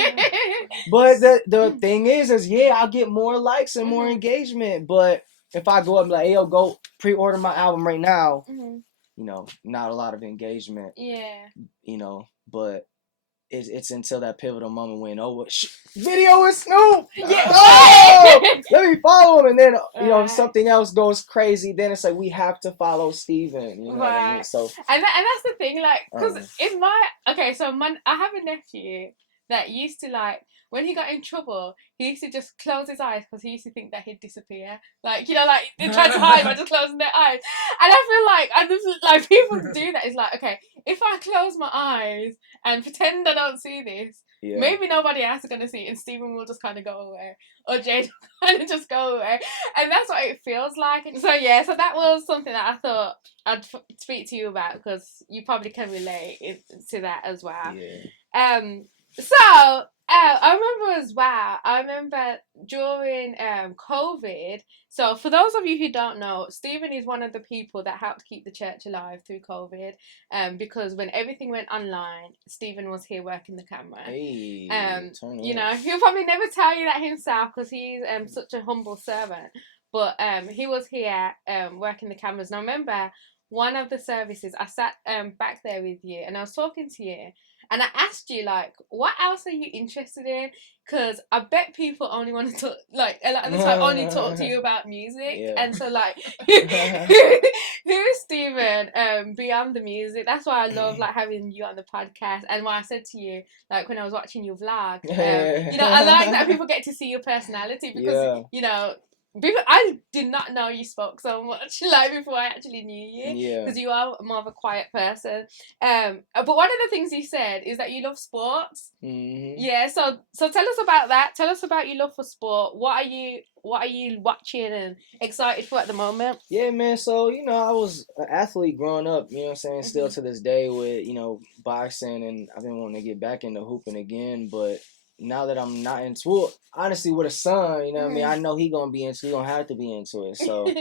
but the thing is yeah, I'll get more likes and more engagement, but if I go up and be like, hey, yo, go pre-order my album right now, you know, not a lot of engagement. Yeah. You know, but it's until that pivotal moment when, video with Snoop! Yeah! Oh! Let me follow him! And then, you know, if something else goes crazy, then it's like, we have to follow Steven. You know what I mean? So, and that's the thing, like, because I have a nephew that used to, like, when he got in trouble, he used to just close his eyes because he used to think that he'd disappear. Like, you know, like, they try to hide by just closing their eyes. And I feel like people do that. It's like, okay, if I close my eyes and pretend I don't see this, maybe nobody else is going to see it, and Stephen will just kind of go away. Or Jade will kind of just go away. And that's what it feels like. So, yeah, so that was something that I thought I'd speak to you about, because you probably can relate to that as well. Yeah. So, I remember as well, during COVID, so for those of you who don't know, Stephen is one of the people that helped keep the church alive through COVID, because when everything went online, Stephen was here working the camera. Hey, you know, he'll probably never tell you that himself because he's such a humble servant, but he was here working the cameras. And I remember one of the services, I sat back there with you and I was talking to you. And I asked you, like, what else are you interested in? Because I bet people only want to talk, like, a lot of the time only talk to you about music. Yeah. And so, like, who is Stephen beyond the music? That's why I love, like, having you on the podcast. And why I said to you, like, when I was watching your vlog, you know, I like that people get to see your personality because, you know, I did not know you spoke so much, like, before I actually knew you, because you are more of a quiet person. But one of the things you said is that you love sports. Yeah, so tell us about that. Tell us about your love for sport. What are you watching and excited for at the moment? Yeah, man. So, you know, I was an athlete growing up. You know what I'm saying? Still to this day with, you know, boxing, and I've been wanting to get back into hooping again, but now that I'm not into, well, honestly, with a son, you know what I mean? I know he gonna have to be into it. So,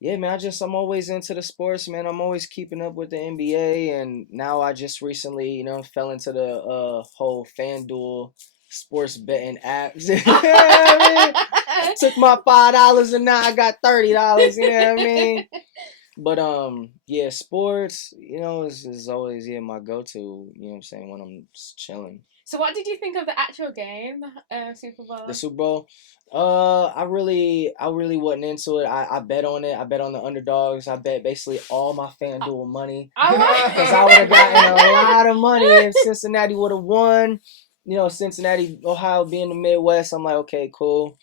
yeah, man, I'm always into the sports, man. I'm always keeping up with the NBA, and now I just recently, you know, fell into the whole FanDuel sports betting apps. You know what I mean? Took my $5 and now I got $30. You know what I mean? But yeah, sports, you know, is always my go-to. You know what I'm saying, when I'm just chilling. So what did you think of the actual game, Super Bowl? The Super Bowl? I really wasn't into it. I bet on it. I bet on the underdogs. I bet basically all my FanDuel money. Because I would have gotten a lot of money if Cincinnati would have won. You know, Cincinnati, Ohio being the Midwest, I'm like, okay, cool.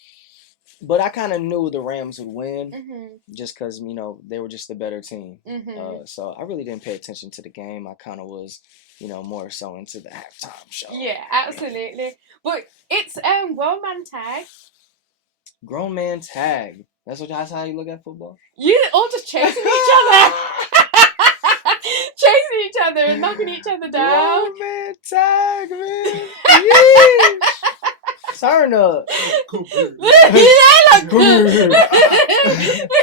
But I kind of knew the Rams would win just because, you know, they were just the better team. So I really didn't pay attention to the game. I kind of was, you know, more so into the halftime show. Yeah, absolutely. But it's grown man tag. Grown man tag. That's how you look at football? You all just chasing each other. Chasing each other and knocking each other down. Grown man tag, man. Turn up.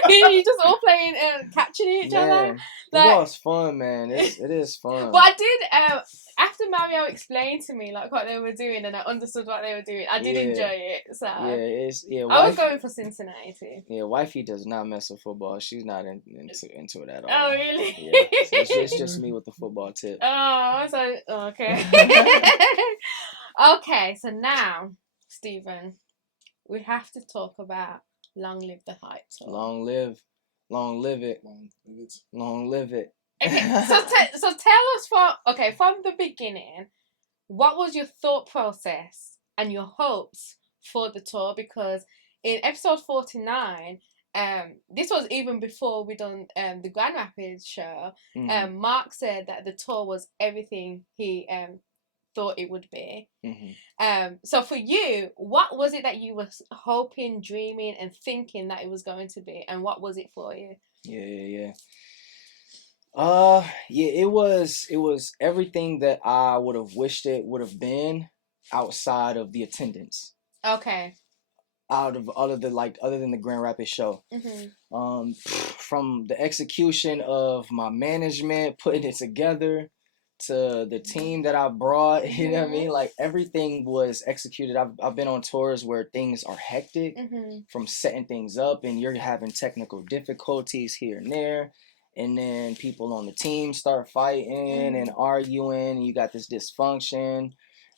You just all playing and catching each other. Football's fun, man. It is fun. But I did, after Mario explained to me like what they were doing and I understood what they were doing, I did enjoy it. So I was going for Cincinnati too. Yeah, wifey does not mess with football. She's not into it at all. Oh really? Yeah, so it's just me with the football tip. Oh, so okay. Okay, so now, Stephen, we have to talk about Long Live the Hype Tour. Long live it. Long live it. Okay, so tell us from the beginning, what was your thought process and your hopes for the tour? Because in episode 49, this was even before we done the Grand Rapids show. Mark said that the tour was everything he thought it would be. So for you, what was it that you were hoping, dreaming, and thinking that it was going to be, and what was it for you? Yeah. It was everything that I would have wished it would have been outside of the attendance. Okay. Other than the Grand Rapids show. From the execution of my management, putting it together, to the team that I brought, you know what I mean? Like, everything was executed. I've been on tours where things are hectic, from setting things up, and you're having technical difficulties here and there. And then people on the team start fighting and arguing, and you got this dysfunction.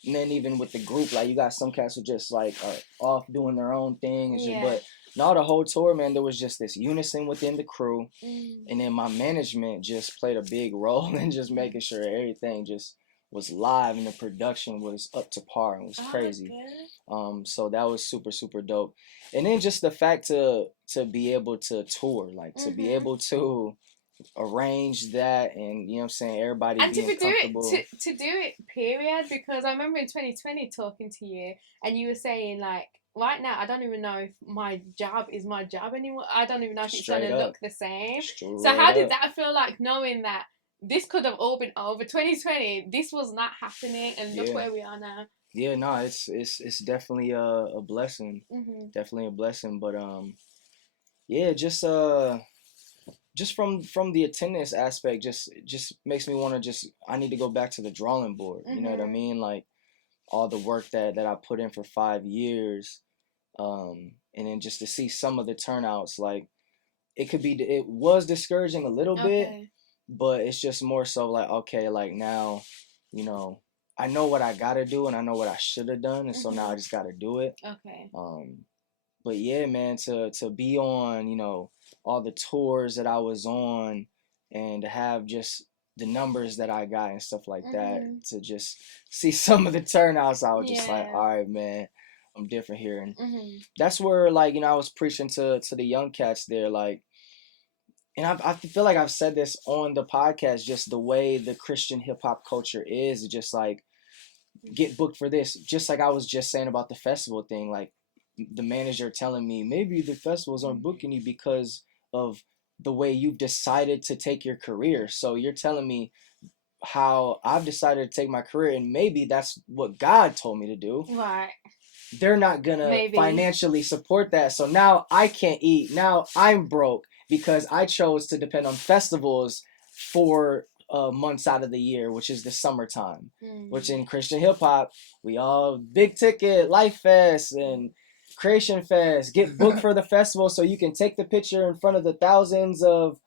And then even with the group, like, you got some cats who just like are off doing their own thing. But not the whole tour, man, there was just this unison within the crew. And then my management just played a big role in just making sure everything just was live and the production was up to par and was crazy. So that was super, super dope. And then just the fact to be able to tour, like to be able to arrange that, and you know what I'm saying, everybody and being comfortable. To do it period, because I remember in 2020 talking to you and you were saying, like, right now I don't even know if my job is my job anymore. I don't even know if it's going to look the same. So how did that feel, like, knowing that this could have all been over 2020, this was not happening, and look where we are now? Yeah, no, it's definitely a blessing. Definitely a blessing. But just from the attendance aspect, just makes me want to I need to go back to the drawing board. You know what I mean? Like, all the work that I put in for 5 years, and then just to see some of the turnouts, like, it was discouraging a little bit, but it's just more so like, okay, like, now, you know, I know what I gotta do and I know what I should have done, and so now I just gotta do it. But yeah, man, to be on, you know, all the tours that I was on, and to have just the numbers that I got and stuff like that, to just see some of the turnouts, I was just like, all right, man, I'm different here. And that's where, like, you know, I was preaching to the young cats there, like, and I feel like I've said this on the podcast, just the way the Christian hip-hop culture is just like, get booked for this. Just like I was just saying about the festival thing, like, the manager telling me, maybe the festivals aren't booking you because of the way you've decided to take your career. So you're telling me how I've decided to take my career, and maybe that's what God told me to do. Right. They're not gonna financially support that. So now I can't eat. Now I'm broke because I chose to depend on festivals for months out of the year, which is the summertime. Which in Christian hip hop, we all big ticket, Life Fest and Creation Fest, get booked for the festival so you can take the picture in front of the thousands of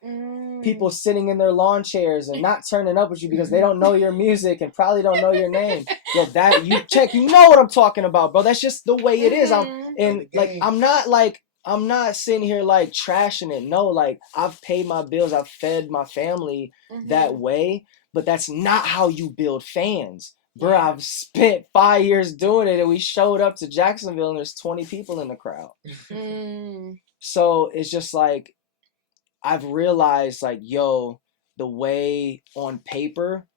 people sitting in their lawn chairs and not turning up with you because they don't know your music and probably don't know your name. Yo, that you know what I'm talking about, bro. That's just the way it is. I'm not sitting here like trashing it. No, like, I've paid my bills, I've fed my family that way, but that's not how you build fans. Bro, I've spent 5 years doing it, and we showed up to Jacksonville and there's 20 people in the crowd. So it's just like, I've realized, like, yo, the way on paper,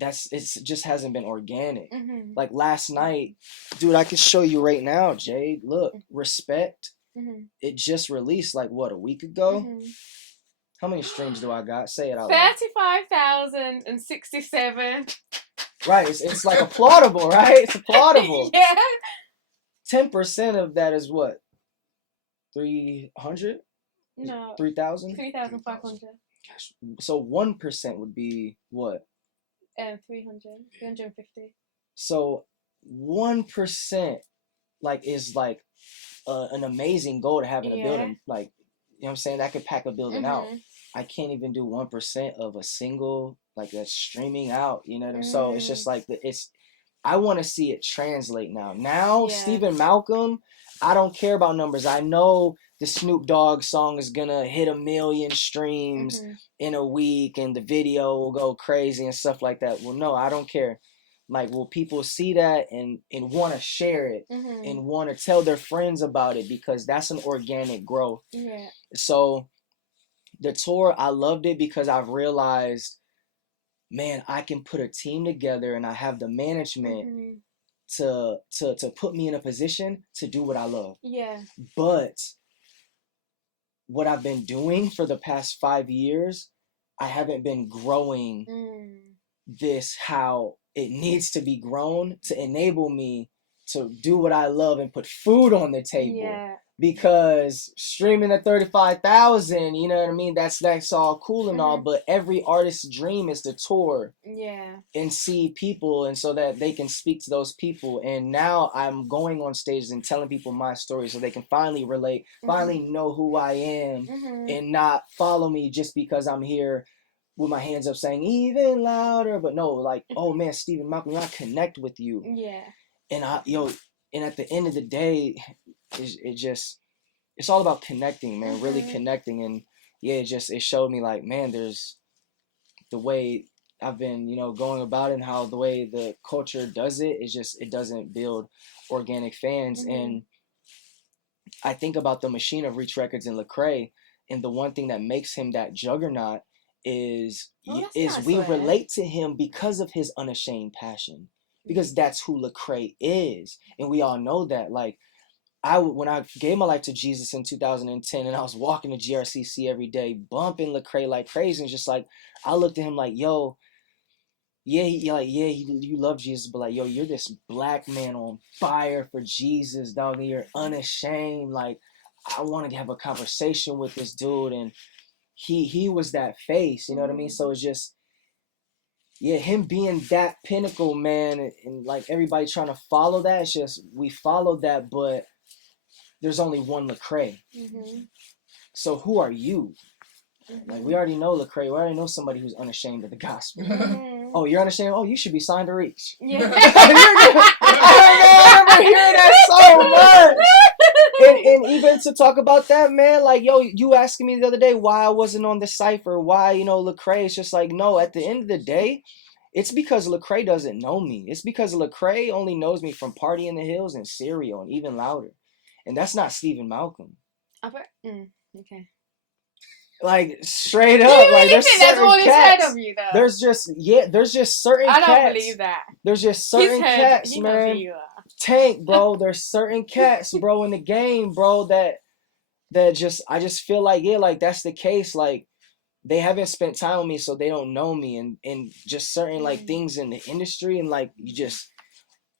it just hasn't been organic. Like, last night, dude, I can show you right now, Jade. Look, Respect. It just released, like, what, a week ago? How many streams do I got? Say it out loud. 35,067. Right, it's like applaudable, right? It's applaudable. 10% of that is what? 300? No. 3,000? 3,500. So 1% would be what? 350. So 1%, like, is like an amazing goal to have in a building. Like, you know what I'm saying? That could pack a building out. I can't even do 1% of a single, like, that's streaming out, you know what I mean? So it's just like, I want to see it translate now. Stephen Malcolm, I don't care about numbers. I know the Snoop Dogg song is gonna hit 1 million streams in a week and the video will go crazy and stuff like that. Well, no, I don't care. Like, will people see that and want to share it and want to tell their friends about it, because that's an organic growth. Yeah. So the tour, I loved it because I've realized, man, I can put a team together and I have the management to put me in a position to do what I love. Yeah. But what I've been doing for the past 5 years, I haven't been growing this how it needs to be grown to enable me to do what I love and put food on the table. Yeah. Because streaming at 35,000, you know what I mean? That's all cool and all, but every artist's dream is to tour. Yeah. And see people, and so that they can speak to those people. And now I'm going on stage and telling people my story so they can finally relate, finally know who I am, and not follow me just because I'm here with my hands up saying even louder. But no, like, oh man, Stephen Malcolm, I connect with you. Yeah. And and at the end of the day, it's all about connecting, man, really connecting. And yeah, it showed me like, man, there's the way I've been, going about it, and how the way the culture does it is just, it doesn't build organic fans. And I think about the machine of Reach Records and Lecrae, and the one thing that makes him that juggernaut is we relate to him because of his unashamed passion, because that's who Lecrae is, and we all know that. Like, when I gave my life to Jesus in 2010, and I was walking to GRCC every day, bumping Lecrae like crazy, and just like, I looked at him like, yo, you love Jesus, but like, yo, you're this black man on fire for Jesus, dog, and you're unashamed. Like, I want to have a conversation with this dude, and he was that face, you know what I mean? So it's just, him being that pinnacle, man, and like everybody trying to follow that. It's just, we followed that, but there's only one Lecrae. So who are you? Like, we already know Lecrae. We already know somebody who's unashamed of the gospel. Oh, you're unashamed? Oh, you should be signed to Reach. Yeah. I remember hearing that so much. And even to talk about that, man, like, yo, you asking me the other day why I wasn't on the cypher, why, Lecrae. It's just like, no, at the end of the day, it's because Lecrae doesn't know me. It's because Lecrae only knows me from Party in the Hills and Serial and Even Louder. And that's not Stephen Malcolm. Okay. Like, straight up, like, there's certain that's all he's cats. heard of you, though. There's just certain cats. I don't believe that. There's just certain cats, man. Tank, bro. There's certain cats, bro, in the game, bro, that just, I just feel like, like, that's the case. Like, they haven't spent time with me, so they don't know me, and just certain like things in the industry, and like, you just,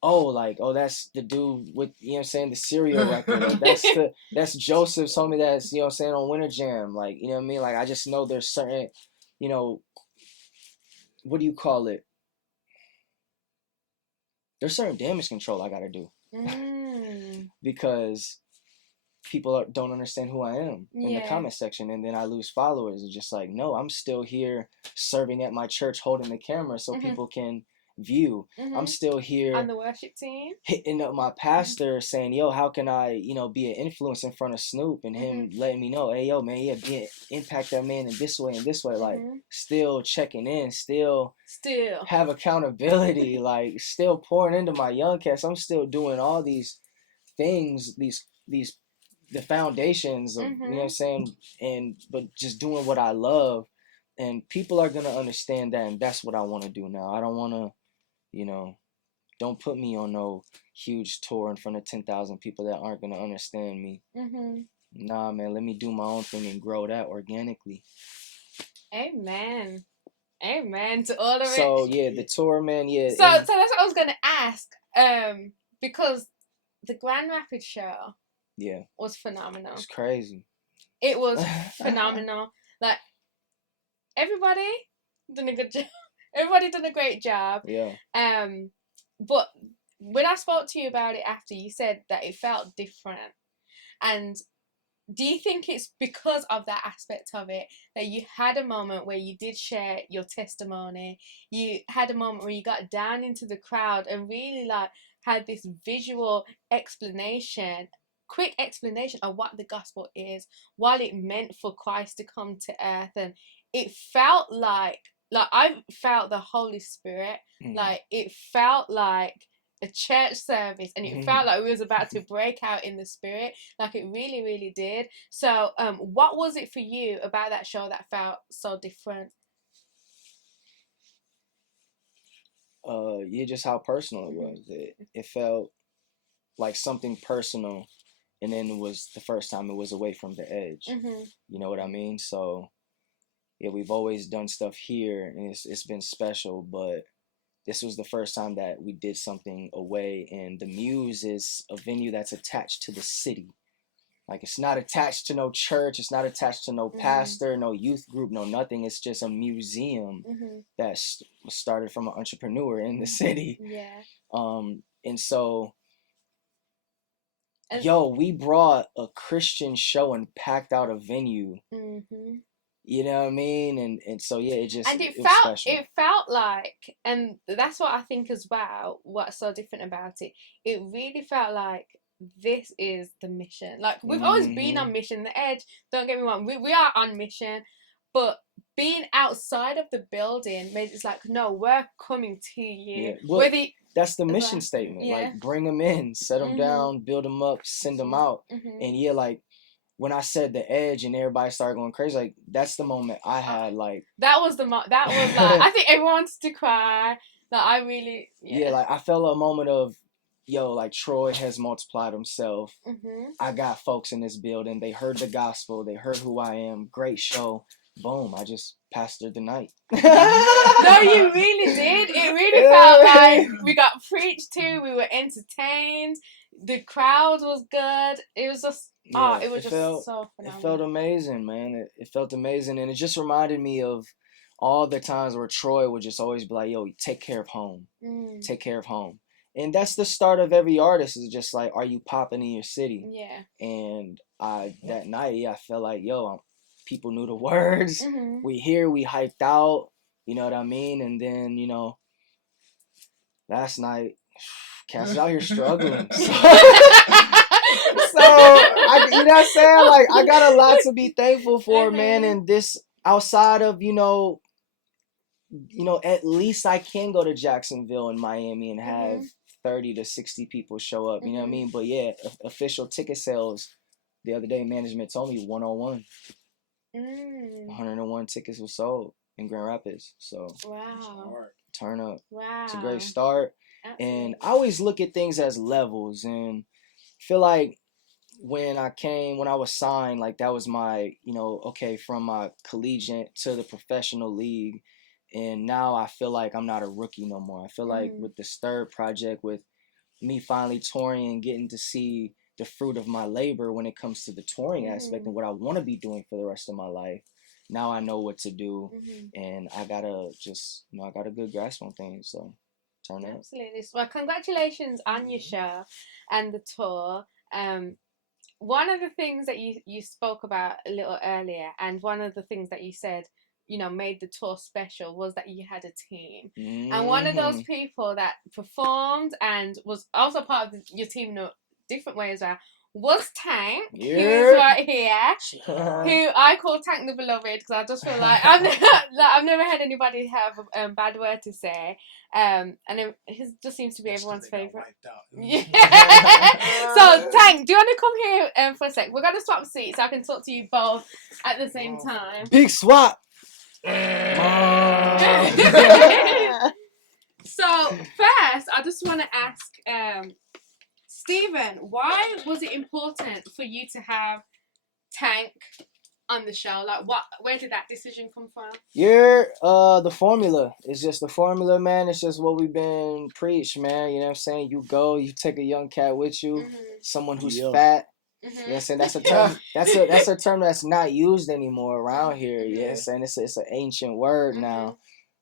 that's the dude with, the Serial record. Like, that's Joseph's homie that's, on Winter Jam. Like, you know what I mean? Like, I just know there's certain, what do you call it? There's certain damage control I gotta do. Because people don't understand who I am in the comment section, and then I lose followers. It's just like, no, I'm still here serving at my church, holding the camera so people can view. I'm still here on the worship team, hitting up my pastor saying, yo, how can I be an influence in front of Snoop, and him letting me know, hey, yo, man, impact that man in this way and this way. Like, still checking in, still have accountability, like, still pouring into my young cats. I'm still doing all these things, the foundations of, you know what I'm saying, but just doing what I love, and people are gonna understand that, and that's what I want to do now. I don't want to, don't put me on no huge tour in front of 10,000 people that aren't gonna understand me. Nah, man, let me do my own thing and grow that organically. Amen to all of it. So the tour, man, so that's what I was gonna ask, because the Grand Rapids show was phenomenal. It's crazy. It was phenomenal. Like, everybody done a good job. Everybody done a great job. Yeah. But when I spoke to you about it after, you said that it felt different. And do you think it's because of that aspect of it that you had a moment where you did share your testimony? You had a moment where you got down into the crowd and really like had this visual explanation quick explanation of what the gospel is, what it meant for Christ to come to earth, and it felt like I felt the Holy Spirit, like it felt like a church service, and it felt like we was about to break out in the spirit, like it really, really did. So, what was it for you about that show that felt so different? Yeah, just how personal it was. It felt like something personal, and then it was the first time it was away from the edge. You know what I mean? So, yeah, we've always done stuff here, and it's been special, but this was the first time that we did something away, and the Muse is a venue that's attached to the city. Like, it's not attached to no church, it's not attached to no pastor, no youth group, no nothing. It's just a museum that was started from an entrepreneur in the city. Yeah. And so, yo, we brought a Christian show and packed out a venue. You know what I mean? And so, yeah, it felt like, and that's what I think as well, what's so different about it, it really felt like this is the mission. Like, we've always been on mission. The Edge, don't get me wrong, we are on mission, but being outside of the building made it like, no, we're coming to you. Yeah. Well, that's the mission statement. Yeah. Like, bring them in, set them down, build them up, send them out. And yeah, like, when I said the Edge and everybody started going crazy, like, that's the moment I had, like... That was like, I think everyone wanted to cry. Like, I really... Yeah, like, I felt a moment of, yo, like, Troy has multiplied himself. I got folks in this building. They heard the gospel. They heard who I am. Great show. Boom, I just pastored the night. No, you really did. It really felt like we got preached to. We were entertained. The crowd was good. It was just... it was so phenomenal. It felt amazing, man. It felt amazing. And it just reminded me of all the times where Troy would just always be like, yo, take care of home. Take care of home. And that's the start of every artist, is just like, are you popping in your city? Yeah. And that night, I felt like, yo, people knew the words. We here, we hyped out. You know what I mean? And then, you know, last night, Cass is out here struggling. So, you know what I'm saying? Like, I got a lot to be thankful for, man. And this, outside of, you know, at least I can go to Jacksonville and Miami and have 30 to 60 people show up. You know what I mean? But yeah, official ticket sales, the other day, management told me 101. 101 tickets were sold in Grand Rapids. So, wow. Turn up. Wow. It's a great start. Absolutely. And I always look at things as levels, and feel like when I was signed, like, that was my, you know, okay, from my collegiate to the professional league. And now I feel like I'm not a rookie no more. I feel like with this third project, with me finally touring and getting to see the fruit of my labor when it comes to the touring aspect and what I want to be doing for the rest of my life, now I know what to do. And I gotta just, you know, I got a good grasp on things. So turn up. Absolutely. Well, congratulations on your show and the tour. One of the things that you spoke about a little earlier, and one of the things that you said, you know, made the tour special, was that you had a team. And one of those people that performed and was also part of your team in a different way as well was Tank, who's right here, who I call Tank the Beloved, because I just feel like I've never had anybody have a bad word to say, and it just seems to be everyone's favorite. Yeah. So Tank, do you want to come here for a sec? We're gonna swap seats so I can talk to you both at the same time. Big swap. So first, I just want to ask, Stephen, why was it important for you to have Tank on the show? Like, where did that decision come from? The formula. It's just the formula, man. It's just what we've been preached, man. You know what I'm saying? You go, you take a young cat with you, someone who's fat. You know what I'm saying? That's a term. That's a term that's not used anymore around here. You know what I'm saying? It's an ancient word now.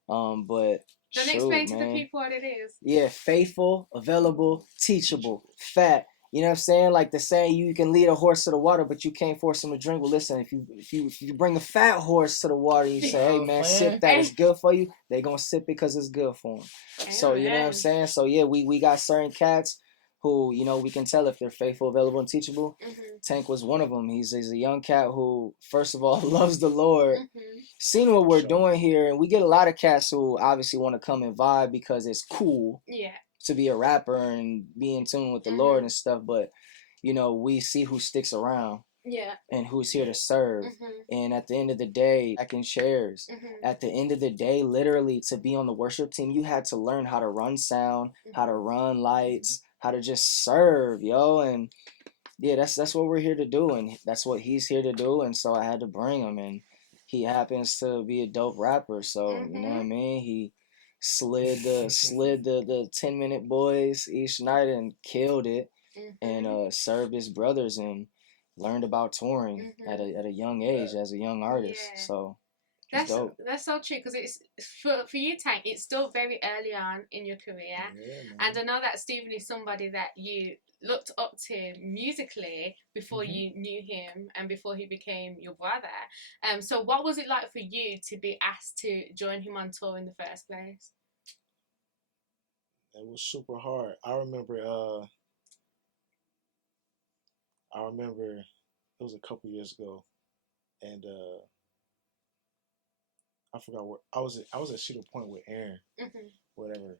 But then explain to the people what it is. Yeah, faithful, available, teachable, fat. You know what I'm saying? Like the saying, you can lead a horse to the water, but you can't force him to drink. Well, listen, if you bring a fat horse to the water, you say, hey, man, sip that. It's good for you. They going to sip it because it's good for them. So, you know what I'm saying? So, yeah, we got certain cats who, you know, we can tell if they're faithful, available, and teachable. Mm-hmm. Tank was one of them. He's a young cat who, first of all, loves the Lord. Mm-hmm. Seen what we're doing here, and we get a lot of cats who obviously want to come and vibe because it's cool to be a rapper and be in tune with the Lord and stuff. But, you know, we see who sticks around. And who's here to serve. And at the end of the day, stacking chairs. At the end of the day, literally, to be on the worship team, you had to learn how to run sound, how to run lights, how to just serve, yo. And yeah, that's what we're here to do, and that's what he's here to do. And so I had to bring him, and he happens to be a dope rapper. So you know what I mean. He slid the 10-minute boys each night and killed it, and served his brothers and learned about touring at a young age as a young artist. So that's so true, because it's for you, Tank, it's still very early on in your career, and I know that Stephen is somebody that you looked up to musically before you knew him and before he became your brother. So what was it like for you to be asked to join him on tour in the first place? It was super hard. I remember it was a couple years ago, and I forgot where I was. I was at Cedar Point with Aaron, whatever.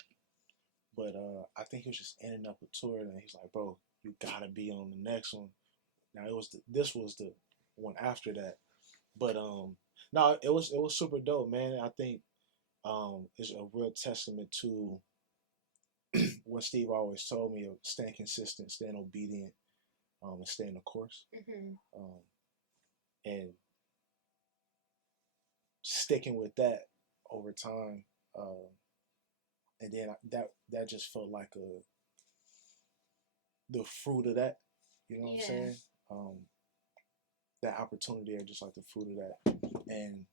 But I think he was just ending up a tour, and he's like, "Bro, you gotta be on the next one." Now this was the one after that, but no, it was super dope, man. I think it's a real testament to what Steve always told me of staying consistent, staying obedient, and staying the course, and sticking with that over time, and then that just felt like the fruit of that. You know what I'm saying? That opportunity, or just like the fruit of that, and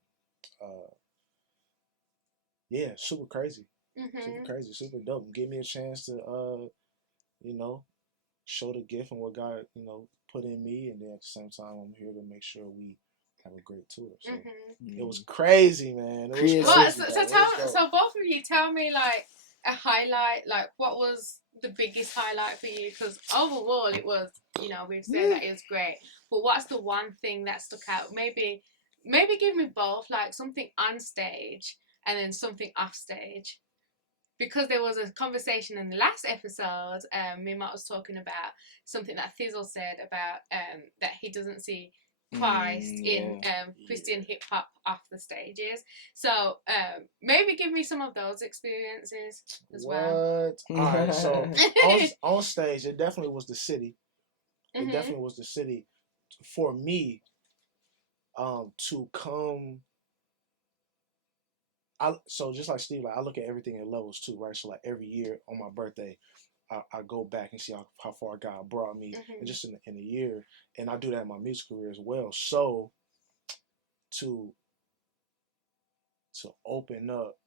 yeah, super crazy, super crazy, super dope. Give me a chance to you know, show the gift and what God, you know, put in me, and then at the same time, I'm here to make sure we have a great tour. So it was crazy, man. It was crazy. So both of you, tell me like a highlight. Like, what was the biggest highlight for you? Because overall, it was, you know, we've said that it was great. But what's the one thing that stuck out? Maybe give me both. Like something on stage and then something off stage. Because there was a conversation in the last episode, Mima was talking about something that Thizzle said about that he doesn't see Christ in Christian hip hop off the stages. So maybe give me some of those experiences as well. All right, so on stage, it definitely was the city. It definitely was the city for me to come. So just like Steve, like I look at everything in levels too, right? So like every year on my birthday, I go back and see how far God brought me, and just in a year, and I do that in my music career as well. So to open up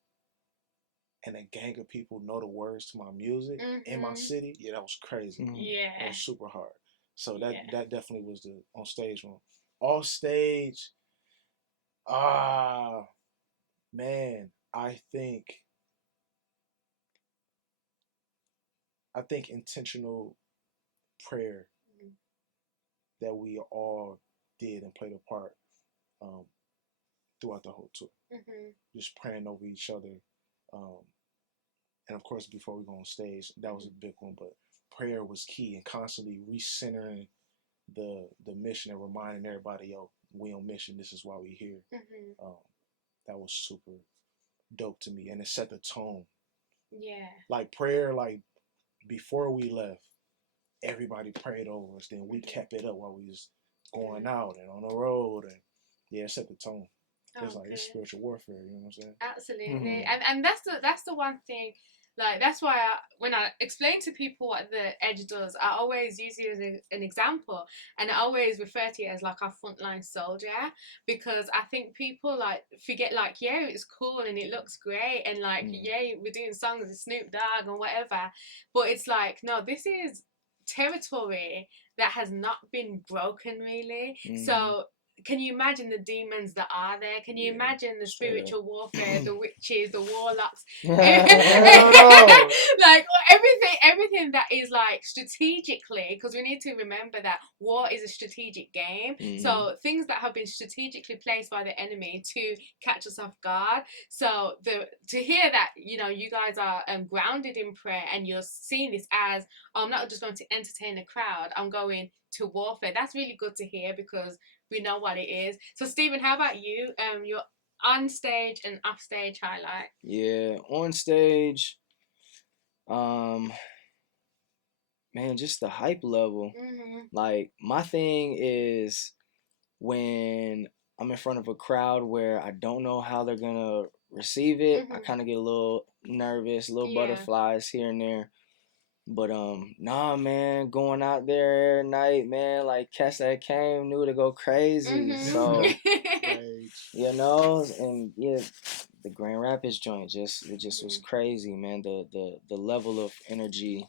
and a gang of people know the words to my music in my city, yeah, that was crazy. Yeah, it was super hard. So that definitely was the on stage one. Off stage, man, I think intentional prayer that we all did and played a part throughout the whole tour. Just praying over each other, and of course before we go on stage, that was a big one. But prayer was key, and constantly recentering the mission and reminding everybody, yo, we on mission. This is why we here. That was super dope to me, and it set the tone. Yeah. Like prayer, like before we left, everybody prayed over us. Then we kept it up while we was going out and on the road, and yeah, it set the tone. It's like it's spiritual warfare. You know what I'm saying? Absolutely, and that's the one thing. Like that's why when I explain to people what the Edge does, I always use you as an example, and I always refer to it as like our frontline soldier, because I think people like forget like, yeah, it's cool and it looks great, and like yeah, we're doing songs with Snoop Dogg and whatever, but it's like, no, this is territory that has not been broken really. So can you imagine the demons that are there? Can you imagine the spiritual warfare, the witches, the warlocks, like everything that is like strategically, because we need to remember that war is a strategic game. So things that have been strategically placed by the enemy to catch us off guard. So to hear that, you know, you guys are grounded in prayer and you're seeing this as, I'm not just going to entertain a crowd, I'm going to warfare. That's really good to hear because we know what it is. So Stephen, how about you? Your on stage and off stage highlight. Yeah, on stage, man, just the hype level. Like, my thing is when I'm in front of a crowd where I don't know how they're gonna receive it, I kind of get a little nervous, little butterflies here and there. But nah, man, going out there every night, man, like cats that came knew to go crazy. So you know, and yeah, the Grand Rapids joint just was crazy, man. The level of energy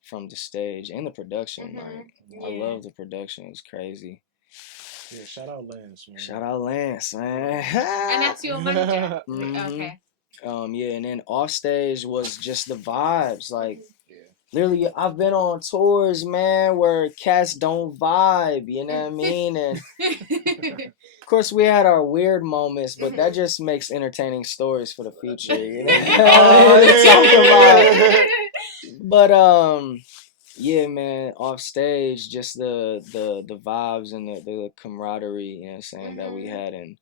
from the stage and the production, like I love the production. It was crazy. Yeah, shout out Lance, man. Shout out Lance, man. And that's your manager. Okay. Yeah, and then off stage was just the vibes, like. Literally, I've been on tours, man, where cats don't vibe, you know what I mean? And of course, we had our weird moments, but that just makes entertaining stories for the future, you know? But yeah, man, off stage, just the vibes and the camaraderie, you know what I'm saying, that we had, and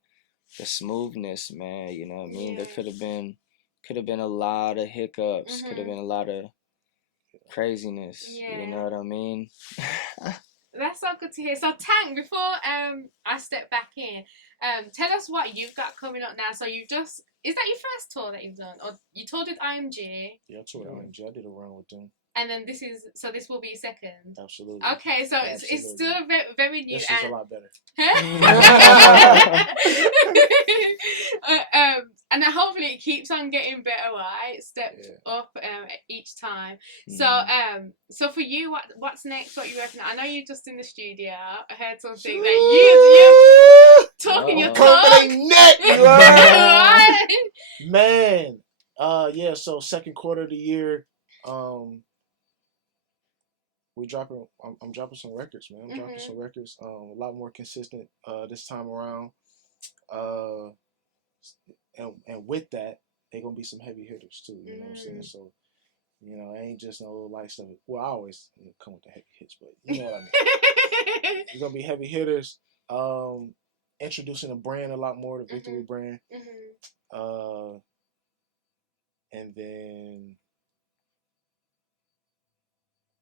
the smoothness, man, you know what I mean? There could have been a lot of hiccups, could have been a lot of craziness, you know what I mean? That's so good to hear. So Tank, before I step back in, tell us what you've got coming up now. So you've just, is that your first tour that you've done, or you toured with IMG? Yeah, I toured with IMG. I did a run with them. And then this will be your second. Absolutely. Okay, so it's still very, very new. This is a lot better. And then hopefully it keeps on getting better, right? Step up each time. So so for you, what's next? What you working on? I know you're just in the studio. I heard something that you talking your talk. Man, yeah. So second quarter of the year, I'm dropping some records, man. I'm dropping some records. A lot more consistent this time around. And with that, they're gonna be some heavy hitters too. You know what I'm saying? So, you know, it ain't just no light stuff. Well, I always come with the heavy hits, but you know what I mean. It's gonna be heavy hitters. Introducing the brand a lot more, the Victory brand. And then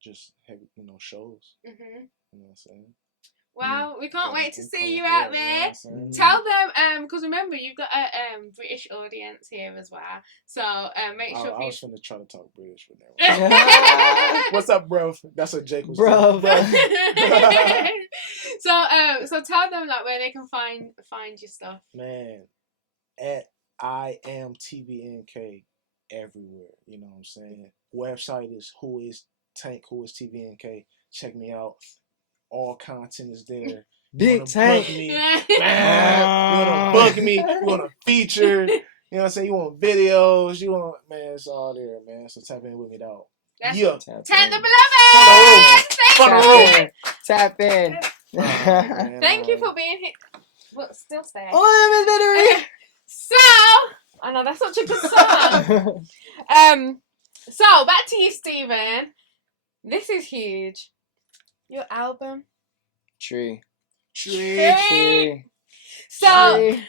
just heavy, you know, shows. You know what I'm saying? Well, we can't wait to see you out there. Tell them, because remember, you've got a British audience here as well. So make sure. I was going to try to talk British with them. What's up, bro? That's what Jake was saying. So tell them like where they can find your stuff. Man, at I am Tvnk everywhere. You know what I'm saying? Website is Who Is Tvnk. Check me out. All content is there. Big Tank. You wanna bug me? You want a feature? You know what I'm saying? You want videos? You want, man? It's all there, man. So tap in with me, dog. Yeah. Tank the beloved. Tap in. Thank you for being here. Well, still stay. So I know that's such a good song. So back to you, Stephen. This is huge. Your album. Tree. So in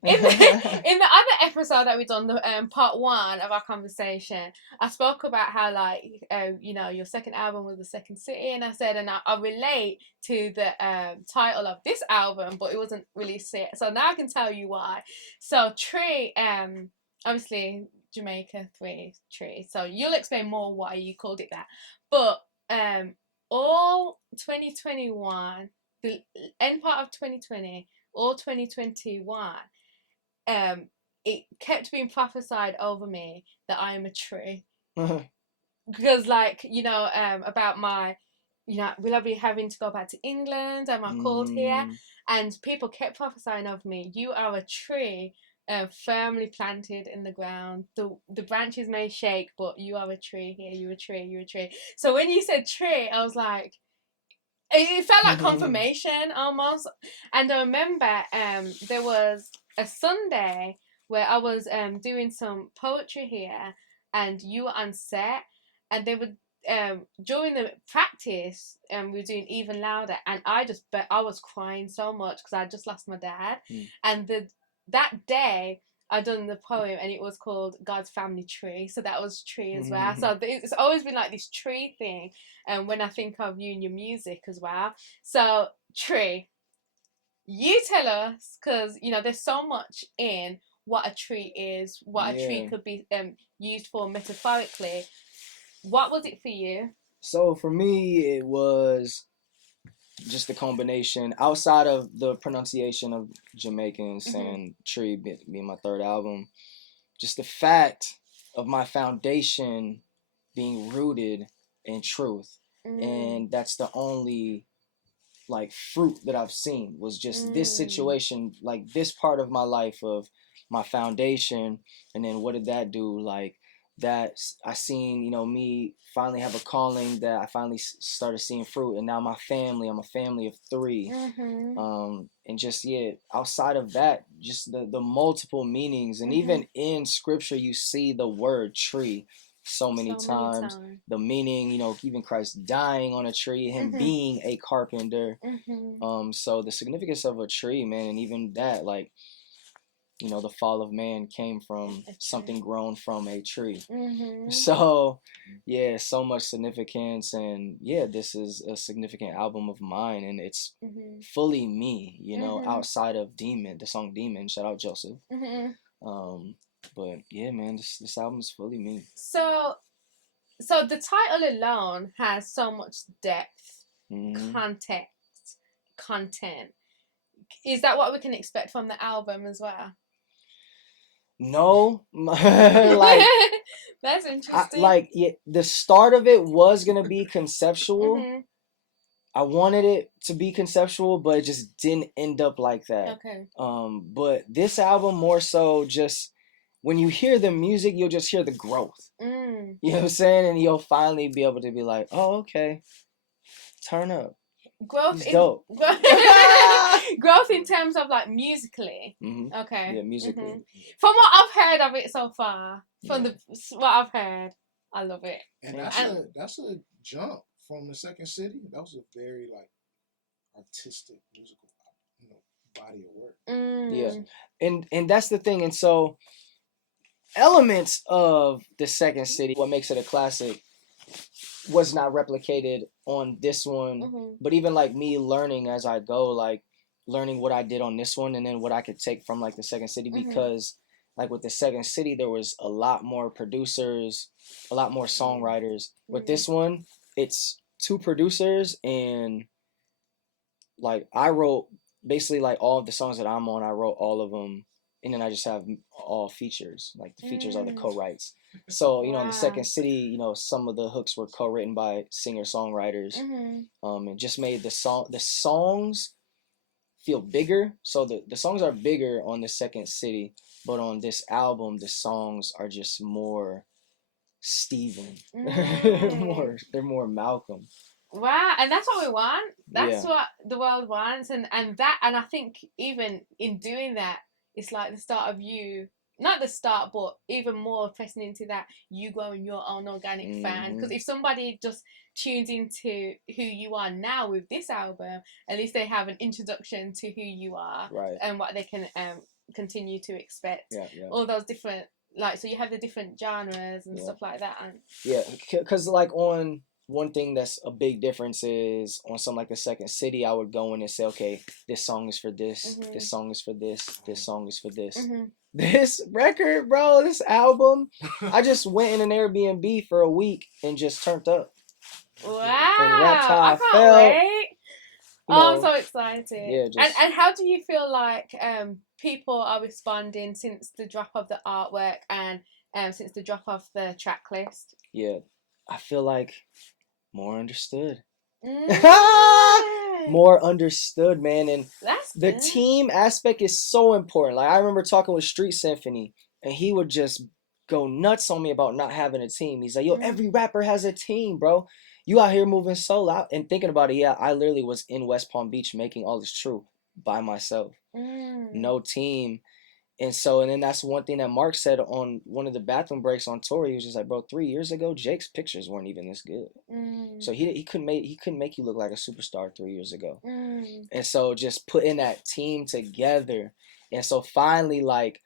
the other episode that we done, the part 1 of our conversation, I spoke about how like you know, your second album was The Second City, and I said, and I relate to the title of this album, but it wasn't released yet. So now I can tell you why. So Tree, obviously Jamaica 3 Tree. So you'll explain more why you called it that, but all 2021, the end part of 2020, all 2021, it kept being prophesied over me that I am a tree. Because, like, you know, about my, will I be having to go back to England? Am I called here? And people kept prophesying of me. You are a tree, firmly planted in the ground. The branches may shake, but you are a tree here. You're a tree. You're a tree. So when you said tree, I was like, it felt like confirmation almost. And I remember there was a Sunday where I was doing some poetry here, and you were on set, and they would during the practice we were doing Even Louder, and I was crying so much because I just lost my dad. And that day I done the poem, and it was called God's Family Tree, so that was tree as well. So it's always been like this tree thing, and when I think of you and your music as well. So tree, you tell us, because there's so much in what a tree is, what a tree could be used for metaphorically. What was it for you? So for me, it was just the combination, outside of the pronunciation of Jamaicans saying tree being my third album, just the fact of my foundation being rooted in truth. And that's the only like fruit that I've seen, was just this situation, like this part of my life of my foundation. And then what did that do? Like that I seen, me finally have a calling, that I finally started seeing fruit. And now my family, I'm a family of 3. And just, outside of that, just the multiple meanings. And even in scripture, you see the word tree so many times. The meaning, even Christ dying on a tree, him being a carpenter. So the significance of a tree, man, and even that, like, the fall of man came from something grown from a tree. So, so much significance. And this is a significant album of mine, and it's fully me, outside of Demon, the song Demon, shout out Joseph. But man, this album is fully me. So the title alone has so much depth, context, content. Is that what we can expect from the album as well? No, like that's interesting. The start of it was gonna be conceptual. I wanted it to be conceptual, but it just didn't end up like that. Okay. But this album more so just, when you hear the music, you'll just hear the growth. You know what I'm saying? And you'll finally be able to be like, oh, okay, turn up. Growth is dope. Growth in terms of like musically. Okay. Yeah, musically. From what I've heard of it so far, what I've heard, I love it. And that's a jump from the Second City. That was a very like artistic musical, body of work. Yeah, and that's the thing. And so elements of the Second City, what makes it a classic, was not replicated on this one. But even like me learning as I go, like learning what I did on this one, and then what I could take from like the Second City, because like with the Second City there was a lot more producers, a lot more songwriters. With this one, it's 2 producers, and like I wrote basically like all of the songs that I'm on, I wrote all of them, and then I just have all features. Like the features are the co-writes. So, in the Second City, some of the hooks were co-written by singer-songwriters. It just made the songs feel bigger. So the songs are bigger on the Second City, but on this album, the songs are just more Stephen. They're more Malcolm. Wow, and that's what we want. That's what the world wants, and I think even in doing that, it's like the start of you. Not the start, but even more pressing into that, you growing your own organic fan. Because if somebody just tunes into who you are now with this album, at least they have an introduction to who you are, and what they can continue to expect. All those different, like, so you have the different genres and stuff like that. And because like on one thing that's a big difference is on something like the Second City, I would go in and say, okay, this song is for this, this song is for this, this song is for this. This record, bro, this album, I just went in an Airbnb for a week and just turned up. Wow. And rapped how I can't felt. wait. I'm so excited. Yeah, and how do you feel like people are responding since the drop of the artwork and since the drop of the track list? Yeah, I feel like more understood. more understood, man. And that's the good. team aspect is so important. Like I remember talking with Street Symphony, and he would just go nuts on me about not having a team. He's like, yo, every rapper has a team, bro. You out here moving solo. And thinking about it, yeah, I literally was in West Palm Beach making All This True by myself. No team. And so, and then that's one thing that Mark said on one of the bathroom breaks on tour. He was just like, bro, 3 years ago, Jake's pictures weren't even this good. So he couldn't make you look like a superstar 3 years ago. And so just putting that team together. And so finally, like,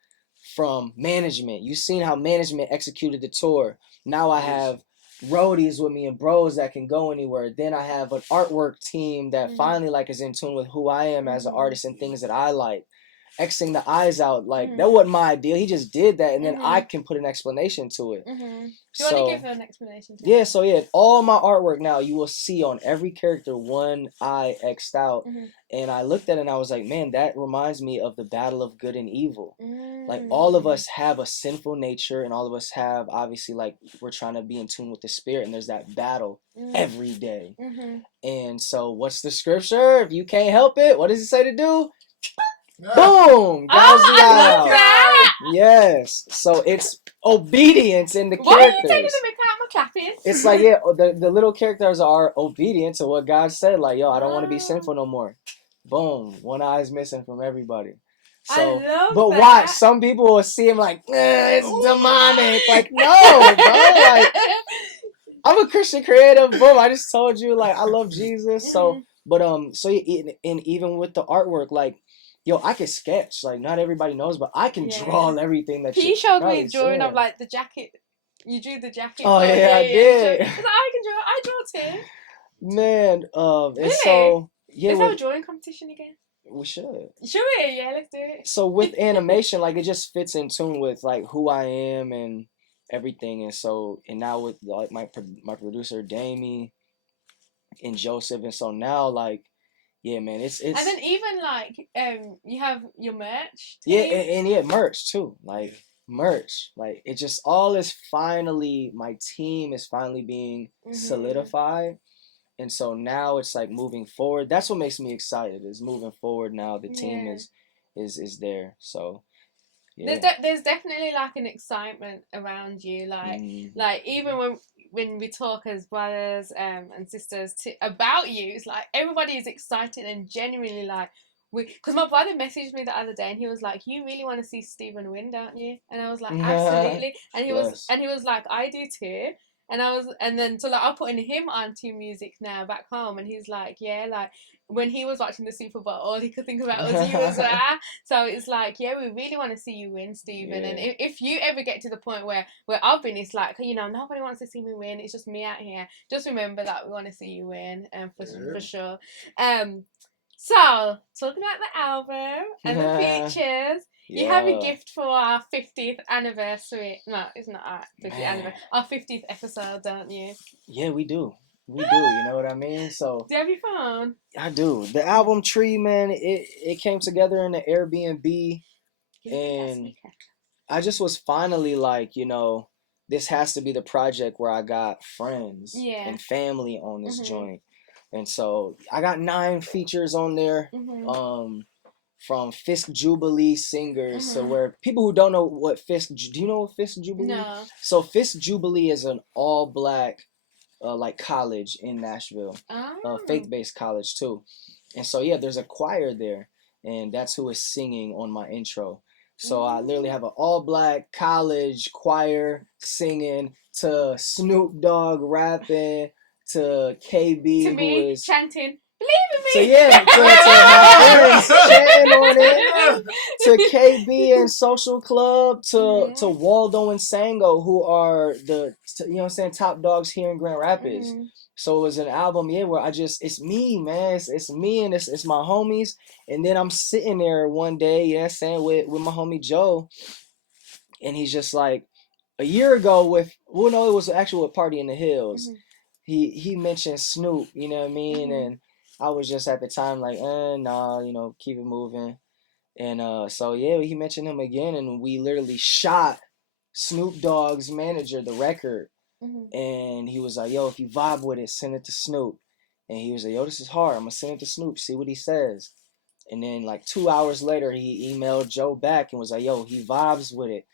from management, you seen how management executed the tour. Now I have roadies with me and bros that can go anywhere. Then I have an artwork team that finally like is in tune with who I am as an artist and things that I like. Xing the eyes out, like that wasn't my idea. He just did that, and then I can put an explanation to it. Do you want to give an explanation to it? Yeah, so yeah, all my artwork now, you will see on every character one eye X'd out. And I looked at it and I was like, man, that reminds me of the battle of good and evil. Like all of us have a sinful nature, and all of us have, obviously, like we're trying to be in tune with the spirit, and there's that battle every day. And so what's the scripture? If you can't help it, what does it say to do? Boom! Gouge the eye out. Yes. So it's obedience in the characters. Why are you taking the mic out? I'm clapping. It's like, yeah, the little characters are obedient to what God said. Like, yo, I don't want to be sinful no more. Boom. One eye is missing from everybody. So, I love but that. watch, some people will see him like, it's demonic. Like, no, bro. Like, I'm a Christian creative. Boom. I just told you, like, I love Jesus. So, but so and even with the artwork, like, yo, I can sketch. Like, not everybody knows, but I can draw everything that he showed me a drawing of, like, the jacket. You drew the jacket. Oh, yeah, I did. I was like, I can draw. I draw too. Man, Really? and so, yeah. Is there a drawing competition again? We should. Should we? Yeah, let's do it. So, with animation, like, it just fits in tune with, like, who I am and everything. And so, and now with, like, my producer, Damie, and Joseph. And so now, like, yeah, man, it's and then even like you have your merch team. Yeah, and merch too, like merch, like it just all is finally, my team is finally being solidified. And so now it's like moving forward. That's what makes me excited, is moving forward now. The team is there. So yeah. There's definitely like an excitement around you, like like even when we talk as brothers and sisters about you, it's like everybody is excited and genuinely like, because my brother messaged me the other day and he was like, you really want to see Stephen win, don't you? And I was like, absolutely. And he was like, I do too. And then so like I'm putting him onto music now back home, and he's like, yeah, like when he was watching the Super Bowl, all he could think about was you as well. So it's like, yeah, we really want to see you win, Stephen. And if you ever get to the point where I've been, it's like, you know, nobody wants to see me win. It's just me out here. Just remember that we want to see you win, for sure. So talking about the album and the features. You have a gift for our 50th anniversary. No, it's not our 50th anniversary. Our 50th episode, don't you? Yeah, we do. We do. You know what I mean? So. Do you have your phone? I do. The album tree, man. It came together in the Airbnb, and I just was finally like, you know, this has to be the project where I got friends and family on this joint. And so I got 9 features on there. From Fisk Jubilee singers. So where people who don't know what Fisk, do you know what Fisk Jubilee? No. So Fisk Jubilee is an all black like college in Nashville, faith-based college too. And so yeah, there's a choir there, and that's who is singing on my intro. So I literally have an all black college choir singing to Snoop Dogg rapping to KB, to who me is chanting. Believe in me. So yeah, to my friends chatting on it, to KB and Social Club, to Waldo and Sango, who are the, you know what I'm saying, top dogs here in Grand Rapids. So it was an album, where it's me, man. It's me and it's my homies. And then I'm sitting there one day, with my homie Joe, and he's just like, a year ago it was actually a Party in the Hills. He mentioned Snoop, you know what I mean, and I was just at the time like, nah, you know, keep it moving. And so yeah, he mentioned him again, and we literally shot Snoop Dogg's manager the record. And he was like, yo, if you vibe with it, send it to Snoop. And he was like, yo, this is hard. I'm going to send it to Snoop, see what he says. And then like 2 hours later, he emailed Joe back and was like, yo, he vibes with it.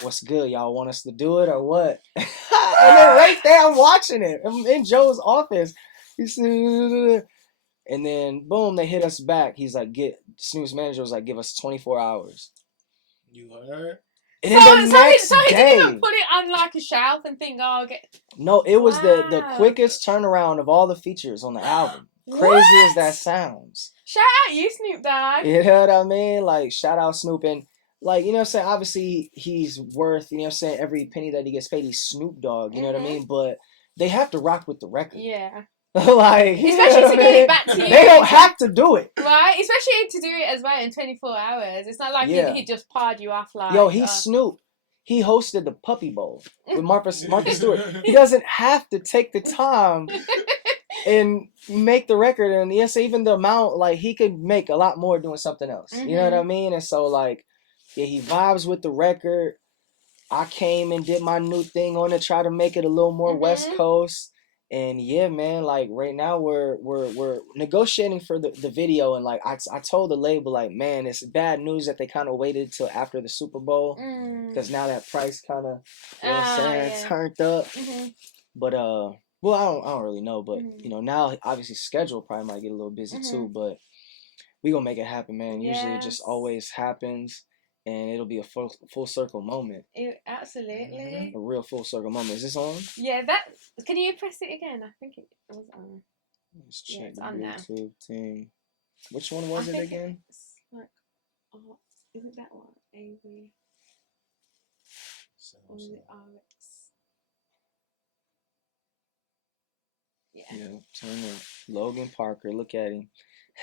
What's good? Y'all want us to do it or what? And then right there, I'm watching it. I'm in Joe's office. He said, and then boom, they hit us back. He's like, Snoop's manager was like, give us 24 hours. You heard? And then the next so he day, didn't even put it on like a shelf and think, oh, No, it was the quickest turnaround of all the features on the album. Crazy as that sounds. Shout out you, Snoop Dogg. You know what I mean? Like, shout out Snoop. And, like, you know what I'm saying? Obviously, he's worth, you know what I'm saying, every penny that he gets paid. He's Snoop Dogg, you know what I mean? But they have to rock with the record. Yeah. Like, especially to get it back to you. They don't have to do it. Right? Especially to do it as well in 24 hours. It's not like he just parred you off like... Yo, he's Snoop. He hosted the Puppy Bowl with Marcus Stewart. He doesn't have to take the time and make the record. And yes, even the amount, like, he could make a lot more doing something else. Mm-hmm. You know what I mean? And so, like, yeah, he vibes with the record. I came and did my new thing on it, try to make it a little more West Coast. And yeah, man, like right now we're negotiating for the video, and like I told the label, like, man, it's bad news that they kind of waited till after the Super Bowl because now that price kind of, you know what I'm saying, turned up. Mm-hmm. But well, I don't really know, but you know, now obviously schedule probably might get a little busy too, but we gonna make it happen, man. Usually it just always happens. And it'll be a full circle moment. Absolutely. A real full circle moment. Is this on? Yeah, can you press it again? I think it was on. Let's check the YouTube thing. Which one was it again? It's like, isn't that one? AV. Or is it RX? Yeah, turn it. Logan Parker, look at him.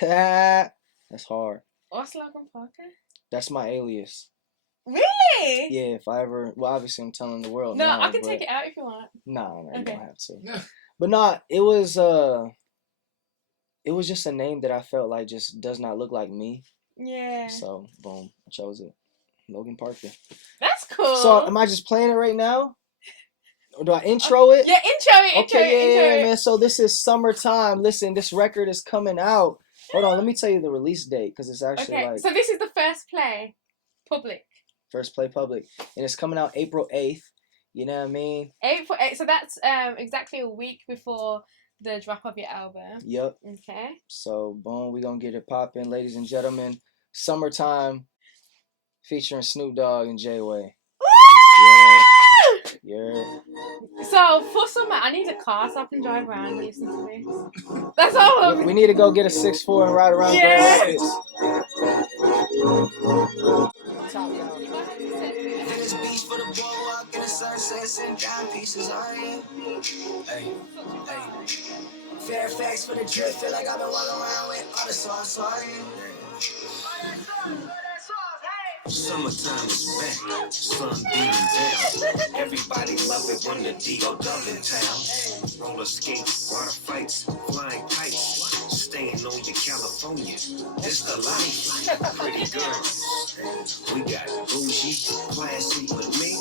That's hard. What's Logan Parker? That's my alias. Really? Yeah, if I ever... Well, obviously I'm telling the world. No, I can take it out if you want. No, you don't have to. But no, it was just a name that I felt like just does not look like me. Yeah. So, boom, I chose it. Logan Parker. That's cool. So, am I just playing it right now? Or do I intro it? Yeah, intro it, intro it. Man. So this is summertime. Listen, this record is coming out. Hold on, let me tell you the release date because it's actually like... So this is the first play public. First play public. And it's coming out April 8th. You know what I mean? April 8th. So that's exactly a week before the drop of your album. Yep. Okay. So, boom, we're going to get it popping. Ladies and gentlemen, Summertime featuring Snoop Dogg and J-Way. Yeah. So for summer, I need a car so I can drive around and listen to this. That's all. We need to go get a 6'4" and ride around. Yeah. This beach for the boardwalk in the sunsets and dime pieces on you. Hey. Fairfax for the drip, feel like I've been walking around with all the sauce on you. Summertime is back, sun beating down. Everybody love it when the D.O. dub in town. Roller skates, water fights, flying kites. Staying on your California, this the life. Pretty girls, we got bougie, classy with me.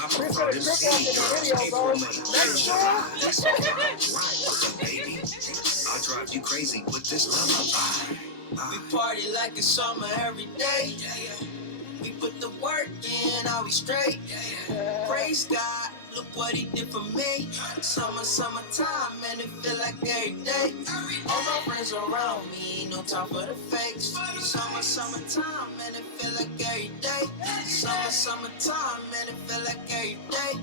I prefer them city girls, April, May, June, July. This right, baby. I'll drive you crazy with this lullaby. We party like it's summer every day. We put the work in, are we straight? Praise God, look what he did for me. Summertime, man, it feel like every day. All my friends around me, no time for the fakes. Summertime, man, it feel like every day. Summertime, man, it feel like every day.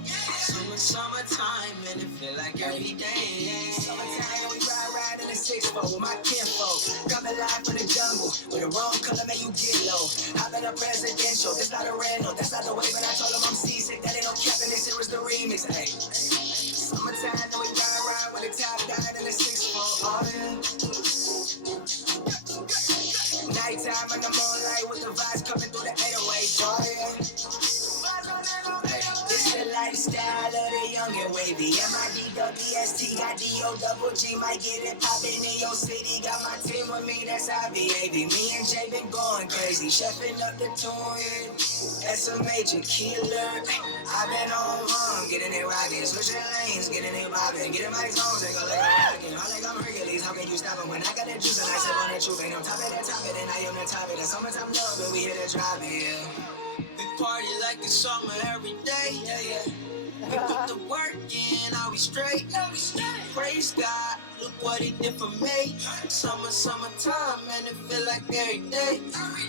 Summertime, man, it feel like every day. Summertime, we ride in the 6'4" with my kinfolk. Coming live from the jungle, with the wrong color, man, you get low. I'm at a presidential, that's not a rental, that's not the way, but I told him I'm seasick, that ain't no cap, and this here is the remix, hey. Summertime, we ride with the top down in the 6'4", all in. Nighttime in the moonlight with the vibes coming through the 808, all in. Hey, this the lifestyle. I love the young and wavy. MIDWST got DO double G, might get it poppin' in your city. Got my team with me, that's IBAB. Me and Jay been going crazy, chefing up the tune. That's a major killer. I've been on, getting it rockin', switching lanes, getting it poppin', getting my zones and go like a rocket. All like I'm Hercules, how can you stop it when I got the juice and I sip on the truth? Ain't on top of that topic, and I am the top of that summertime love, but we here to drop it, yeah. We party like it's summer every day, yeah. We put the work in, are we straight? Praise God, look what he did for me. Summertime, man, it feel like every day.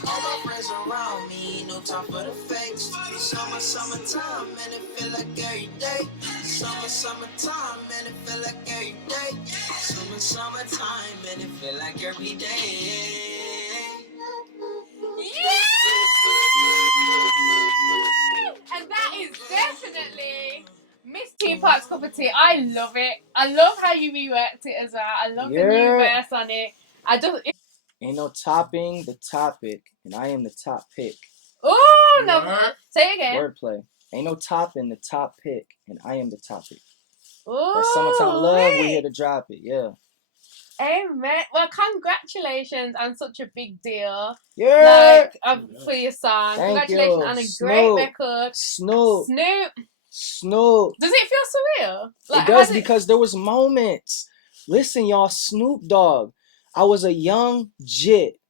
All my friends around me, no time for the fakes. Summertime, man, it feel like every day. Summertime, man, it feel like every day. Summertime, man, it feel like every day. Yeah! And that is definitely Miss Teapot's cup of tea. I love it. I love how you reworked it as well. I love the new verse on it. Ain't no topping the topic, and I am the top pick. Oh, no. Say it again. Wordplay. Ain't no topping the top pick, and I am the topic. Ooh, that summertime love, we're here to drop it. Yeah. Amen. Well, congratulations on such a big deal. Yeah. For your song. Thank Congratulations you. on a Snoop. great record. Snoop. Does it feel surreal? It does because there was moments. Listen, y'all, Snoop Dogg. I was a young jit.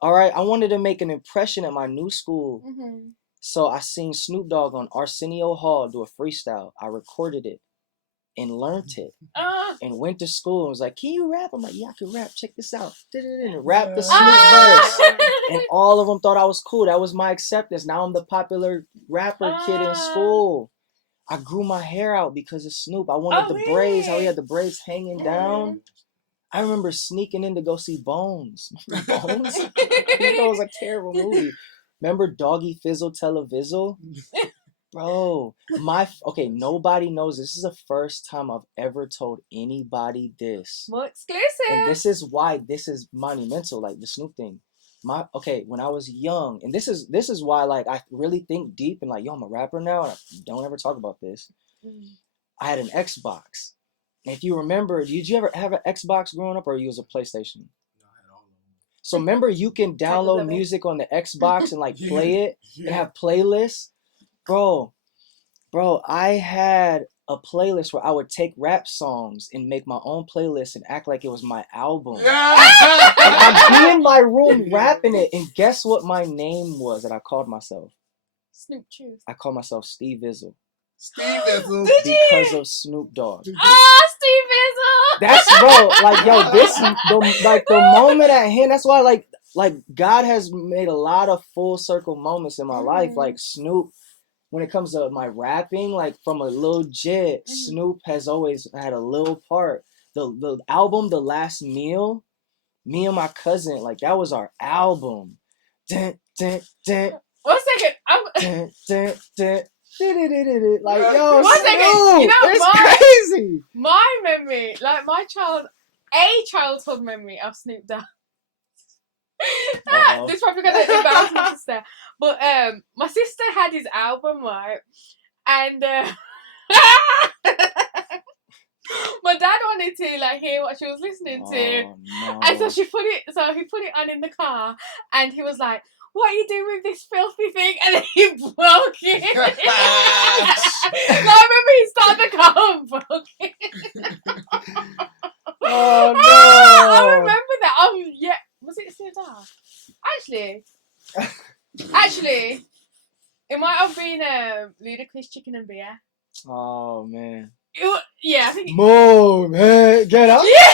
All right. I wanted to make an impression at my new school. Mm-hmm. So I seen Snoop Dogg on Arsenio Hall do a freestyle. I recorded it and learned it and went to school and was like, can you rap? I'm like, yeah, I can rap. Check this out. And rap the Snoop verse. And all of them thought I was cool. That was my acceptance. Now I'm the popular rapper kid in school. I grew my hair out because of Snoop. I wanted the braids, how he had the braids hanging down. I remember sneaking in to go see Bones. Bones? It was a terrible movie. Remember Doggy Fizzle Televizzle? Bro, nobody knows. This is the first time I've ever told anybody this. More exclusive. And this is why this is monumental, like the Snoop thing. When I was young, and this is why, like, I really think deep and like, yo, I'm a rapper now, and I don't ever talk about this. I had an Xbox. And if you remember, did you ever have an Xbox growing up, or you was a PlayStation? So remember, you can download music on the Xbox and like play it and have playlists. Bro, I had a playlist where I would take rap songs and make my own playlist and act like it was my album. And I'd be in my room rapping it, and guess what my name was that I called myself? Snoop Truth. I called myself Steve Izzle. Steve Izzle. Because of Snoop Dogg. Steve Izzle. That's, bro, like, yo, the moment at hand, that's why, like God has made a lot of full circle moments in my life. Like Snoop, when it comes to my rapping, like from a little jit, Snoop has always had a little part. The album, The Last Meal, me and my cousin, like that was our album. Dun, dun, dun. 1 second. Dun, dun, dun. Like, yo, 1 second. You know, it's crazy. My memory, like my childhood memory of Snoop Dogg. This probably gonna embarrass my sister, but my sister had his album, right, and my dad wanted to like hear what she was listening to, no. and so he put it on in the car, and he was like, what are you doing with this filthy thing? And then he broke it. I remember he started the car and broke it. Oh no! I remember that. Yeah. Was it Snoop Dogg? Actually, it might have been Ludacris Chicken and Beer. Oh man. I think. Move, man, get up. Yeah.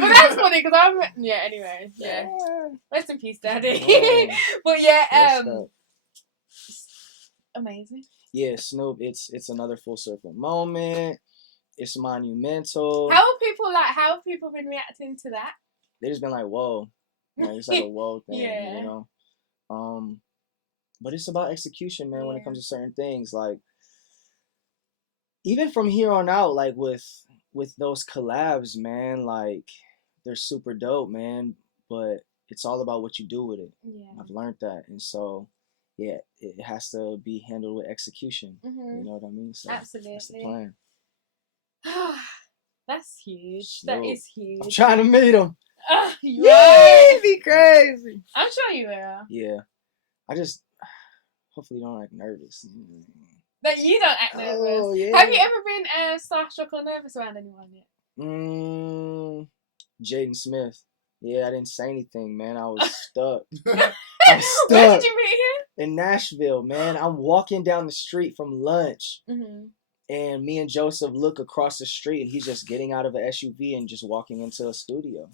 but that's funny because anyway, yeah. Rest in peace, Daddy. Oh. But yeah, amazing. Yeah, Snoop, it's another full circle moment. It's monumental. How have people been reacting to that? They just been like, whoa. It's like a whoa thing, yeah. you know? But it's about execution, man, when it comes to certain things. Like, even from here on out, like with those collabs, man, like, they're super dope, man. But it's all about what you do with it. Yeah. I've learned that. And so, yeah, it has to be handled with execution. You know what I mean? So Absolutely. that's the plan. That's huge. Snoop. That is huge. I'm trying to meet him. Yeah, it'd be crazy. I'm sure you will. Yeah, I just hopefully don't act nervous. That you don't act nervous. Oh, yeah. Have you ever been starstruck or nervous around anyone yet? Jaden Smith. Yeah, I didn't say anything, man. I was stuck. I was stuck. Where did you meet him? In Nashville, man. I'm walking down the street from lunch, and me and Joseph look across the street, and he's just getting out of an SUV and just walking into a studio.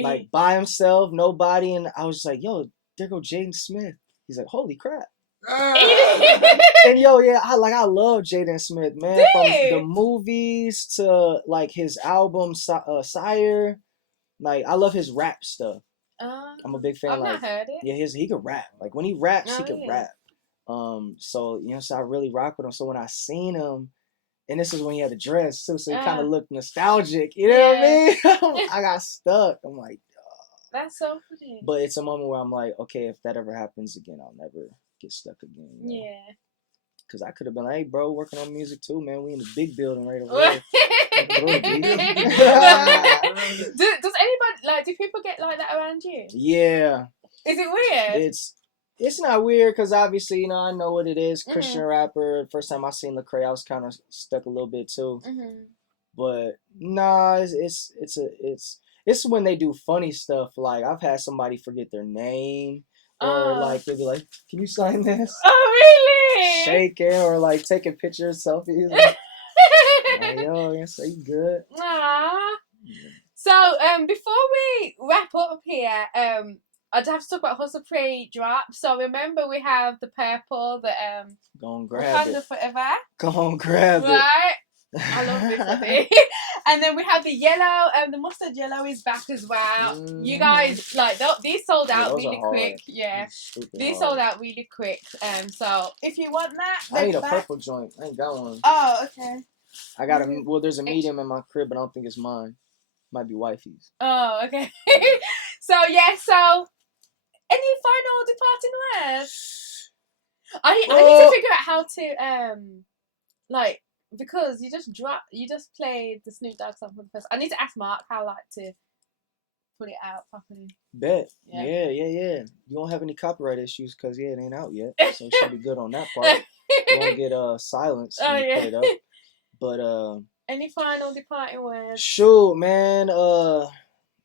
Like, by himself, nobody, and I was just like, yo, there go Jaden Smith. He's like, holy crap. And yo, yeah, I love Jaden Smith, man. From the movies to like his album Sire. Like, I love his rap stuff. I'm a big fan. I've not heard it. Yeah, he could rap. Like, when he raps, he could rap. So so I really rock with him. So when I seen him, and this is when he had a dress too, so he kind of looked nostalgic. You know what I mean? I got stuck. I'm like, that's so funny. But it's a moment where I'm like, okay, if that ever happens again, I'll never get stuck again. You know? Yeah. Because I could have been like, hey, bro, working on music too, man. We in the big building right over there. Does anybody, do people get like that around you? Yeah. Is it weird? It's not weird because obviously, I know what it is. Christian rapper. First time I seen Lecrae, I was kind of stuck a little bit too. But nah, it's when they do funny stuff. Like, I've had somebody forget their name. Or like they'll be like, can you sign this? Oh, really? Shaking or like taking pictures, selfies. Like, yo, yes, are you good? Aww. So before we wrap up here, I'd have to talk about Hustle Pre-Drop. So remember, we have the purple, the go and grab it. Forever. Go and grab it. Right. I love this of it. And then we have the yellow, the mustard yellow is back as well. You guys, these sold out really quick. Yeah, these sold out really quick. So if you want that, I need a purple joint. I ain't got one. Oh, okay. I got there's a medium in my crib, but I don't think it's mine. Might be wifey's. Oh, okay. So any final departing words? I need to figure out how to because you just played the Snoop Dogg song for the first. I need to ask Mark how to put it out properly. Bet. Yeah. You won't have any copyright issues because it ain't out yet, so it should be good on that part. You won't get silenced when you put it up. But any final departing words? Shoot, man.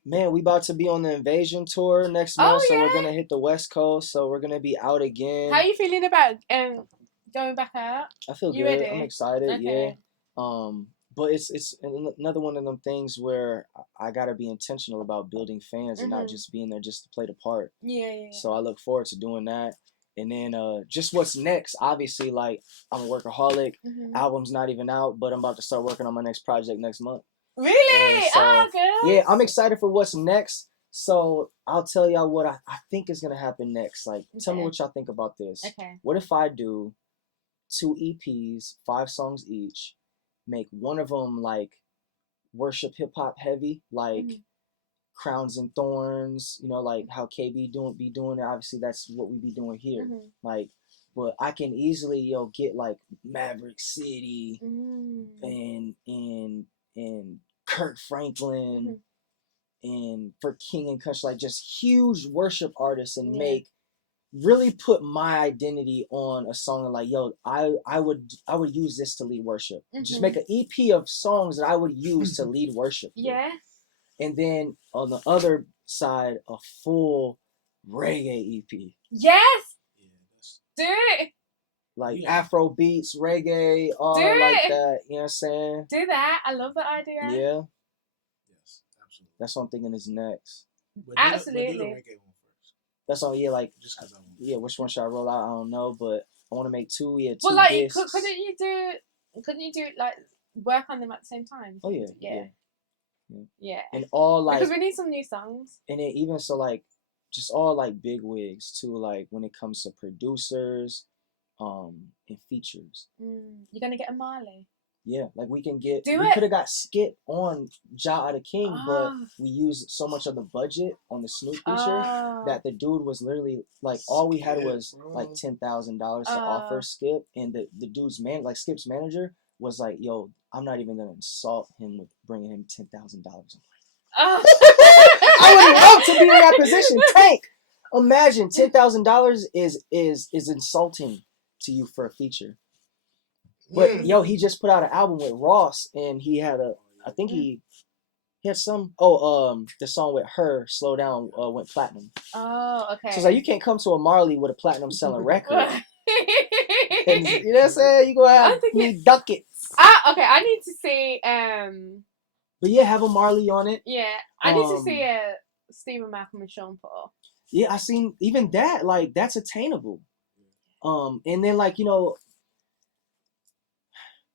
Man, we about to be on the Invasion tour next month, so we're gonna hit the West Coast. So we're gonna be out again. How are you feeling about going back out? I feel good. Ready? I'm excited. Okay. Yeah. But it's another one of them things where I gotta be intentional about building fans and not just being there just to play the part. Yeah. So I look forward to doing that. And then just what's next? Obviously, like, I'm a workaholic. Album's not even out, but I'm about to start working on my next project next month. Really? So, good. Yeah, I'm excited for what's next. So I'll tell y'all what I think is gonna happen next. Like, tell me what y'all think about this. Okay. What if I do 2 EPs, 5 songs each, make one of them like worship hip hop heavy, like Crowns and Thorns, like how KB be doing it. Obviously that's what we be doing here. Like, but I can easily get like Maverick City and Kirk Franklin and for King and Kush, like just huge worship artists and really put my identity on a song and like, yo, I would use this to lead worship. Just make an EP of songs that I would use to lead worship. Yeah. And then on the other side, a full reggae EP. Yes. Do it. Like Afro beats, reggae, all like that. You know what I'm saying? Do that. I love that idea. Yeah. Yes, absolutely. That's what I'm thinking is next. But absolutely. Do the reggae one first. That's all. Yeah, like just because I want. Yeah, which one should I roll out? I don't know, but I want to make 2. Yeah, 2 well, like, discs. couldn't you do like work on them at the same time? Oh yeah. And all like because we need some new songs. And then even so like just all like big wigs too, like when it comes to producers, and features. You're gonna get a Marley. Yeah, like we can get. We could have got Skip on Ja Outta King, but we used so much of the budget on the Snoop feature that the dude was literally like, all we had was like $10,000 to offer Skip, and the dude's man, like Skip's manager, was like, "Yo, I'm not even gonna insult him with bringing him $10,000." I would love to be in that position. Tank, imagine $10,000 is insulting to you for a feature. But yo, he just put out an album with Ross, and he had I think he had some. The song with her, "Slow Down," went platinum. Oh, okay. So it's like, you can't come to a Marley with a platinum selling record. And, you know what I'm saying? You gonna have me ducats. Okay, I need to see. But yeah, have a Marley on it. Yeah, I need to see Stephen Malcolm and Sean Paul. Yeah, I seen even that. Like, that's attainable. And then like, you know.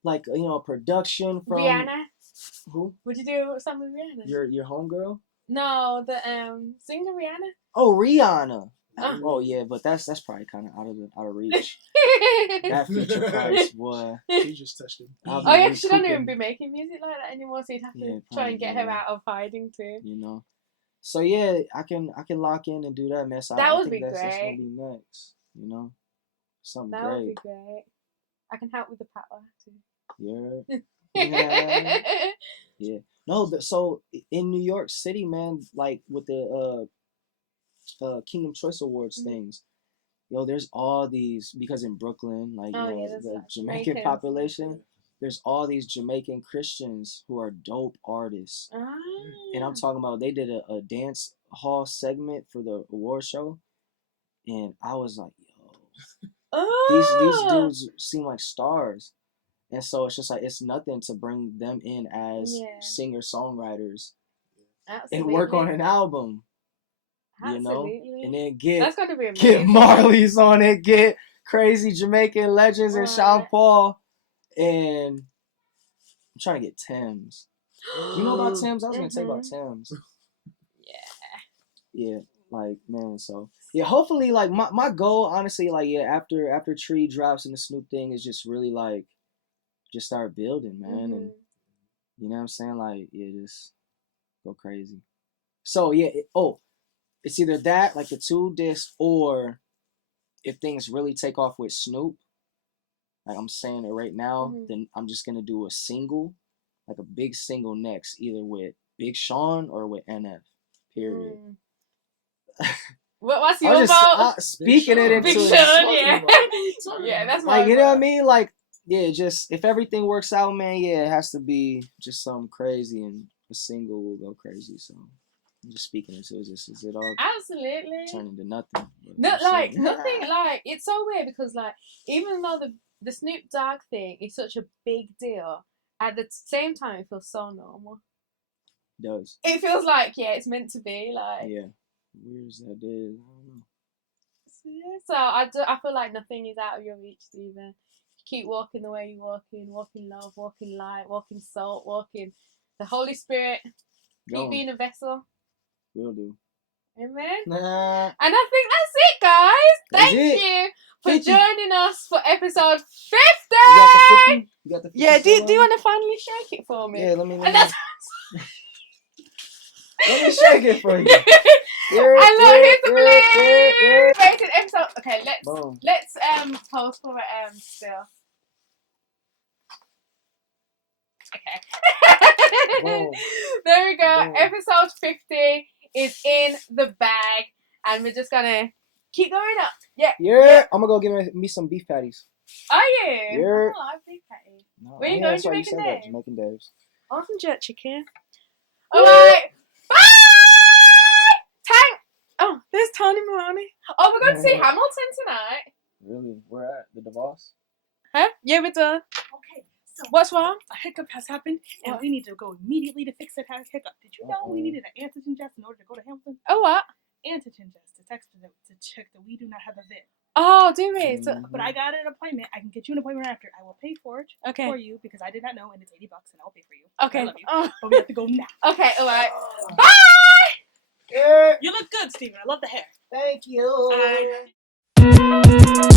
Like, you know, production from Rihanna. Who? Would you do something with Rihanna? Your homegirl? No, the singer Rihanna. Oh, Rihanna. Oh yeah, but that's probably kind of out of reach. That feature price, boy. She just touched it. Oh yeah, she don't even be making music like that anymore, so you'd have to try and get her out of hiding too. You know. So yeah, I can lock in and do that, man. So that would be great. That's gonna be next. You know, something that great. That would be great. I can help with the power too. Yeah. Yeah. No, so in New York City, man, like with the Kingdom Choice Awards things, yo, there's all these, because in Brooklyn, like, the Jamaican population, there's all these Jamaican Christians who are dope artists. And I'm talking about, they did a dance hall segment for the award show, and I was like, yo, these dudes seem like stars. And so it's just like, it's nothing to bring them in as singer-songwriters and work on an album. You know? And then that's gonna be amazing. Get Marley's on it, get crazy Jamaican legends and Sean Paul. And I'm trying to get Thames. You know about Thames? I was gonna tell you about Thames. Yeah, like, man, so yeah, hopefully, like, my goal, honestly, like, after Tree drops and the Snoop thing, is just really like just start building, man. And you know what I'm saying? Like, just go crazy. So yeah, it's either that, like the 2 discs, or if things really take off with Snoop, like I'm saying it right now, then I'm just gonna do a single, like a big single next, either with Big Sean or with NF. Period. What's your vote? Speaking it into Big Sean, yeah. Yeah, that's my like, you know what I mean? Like, yeah, just if everything works out, man, yeah, it has to be just something crazy, and a single will go crazy. So I'm just speaking into it. Is it all absolutely turn into nothing? Nothing. Like, it's so weird because, like, even though the Snoop Dogg thing is such a big deal, at the same time it feels so normal. It does. It feels like, it's meant to be, like. Yeah. Weird as that is, I don't know. So I feel like nothing is out of your reach, Stephen. Keep walking the way you're walking love, walking light, walking salt, walking the Holy Spirit. Keep being a vessel. Will do. Amen. Nah. And I think that's it, guys. Thank you for joining us for episode 50. You got the 50 yeah, do you want to finally shake it for me? Yeah, let me. And that's let me shake it for you. I love it, please. Rated episode. Okay, let's pause for still. Okay. There we go. Boom. Episode 50 is in the bag, and we're just gonna keep going up. Yeah. I'm gonna go get me some beef patties. Are you? Yeah. I like beef patties. No, where you going? Jamaican Dave's. Jamaican Dave's. Awesome jerk chicken. All right. Bye. Tank. Oh, there's Tony Maroney. Oh, we're going to see Hamilton tonight. Really? We're at the DeVos? Huh? Yeah, we're done. Okay. So what's wrong? A hiccup has happened, and we need to go immediately to fix that hiccup. Did you know we needed an antigen test in order to go to Hamilton? Oh, what? Antigen test to check that we do not have a vid. Oh, do we? But I got an appointment. I can get you an appointment after. I will pay for it for you because I did not know, and it's $80, and I'll pay for you. Okay. I love you. But we have to go now. Okay, all right. Bye! You look good, Stephen. I love the hair. Thank you. Bye.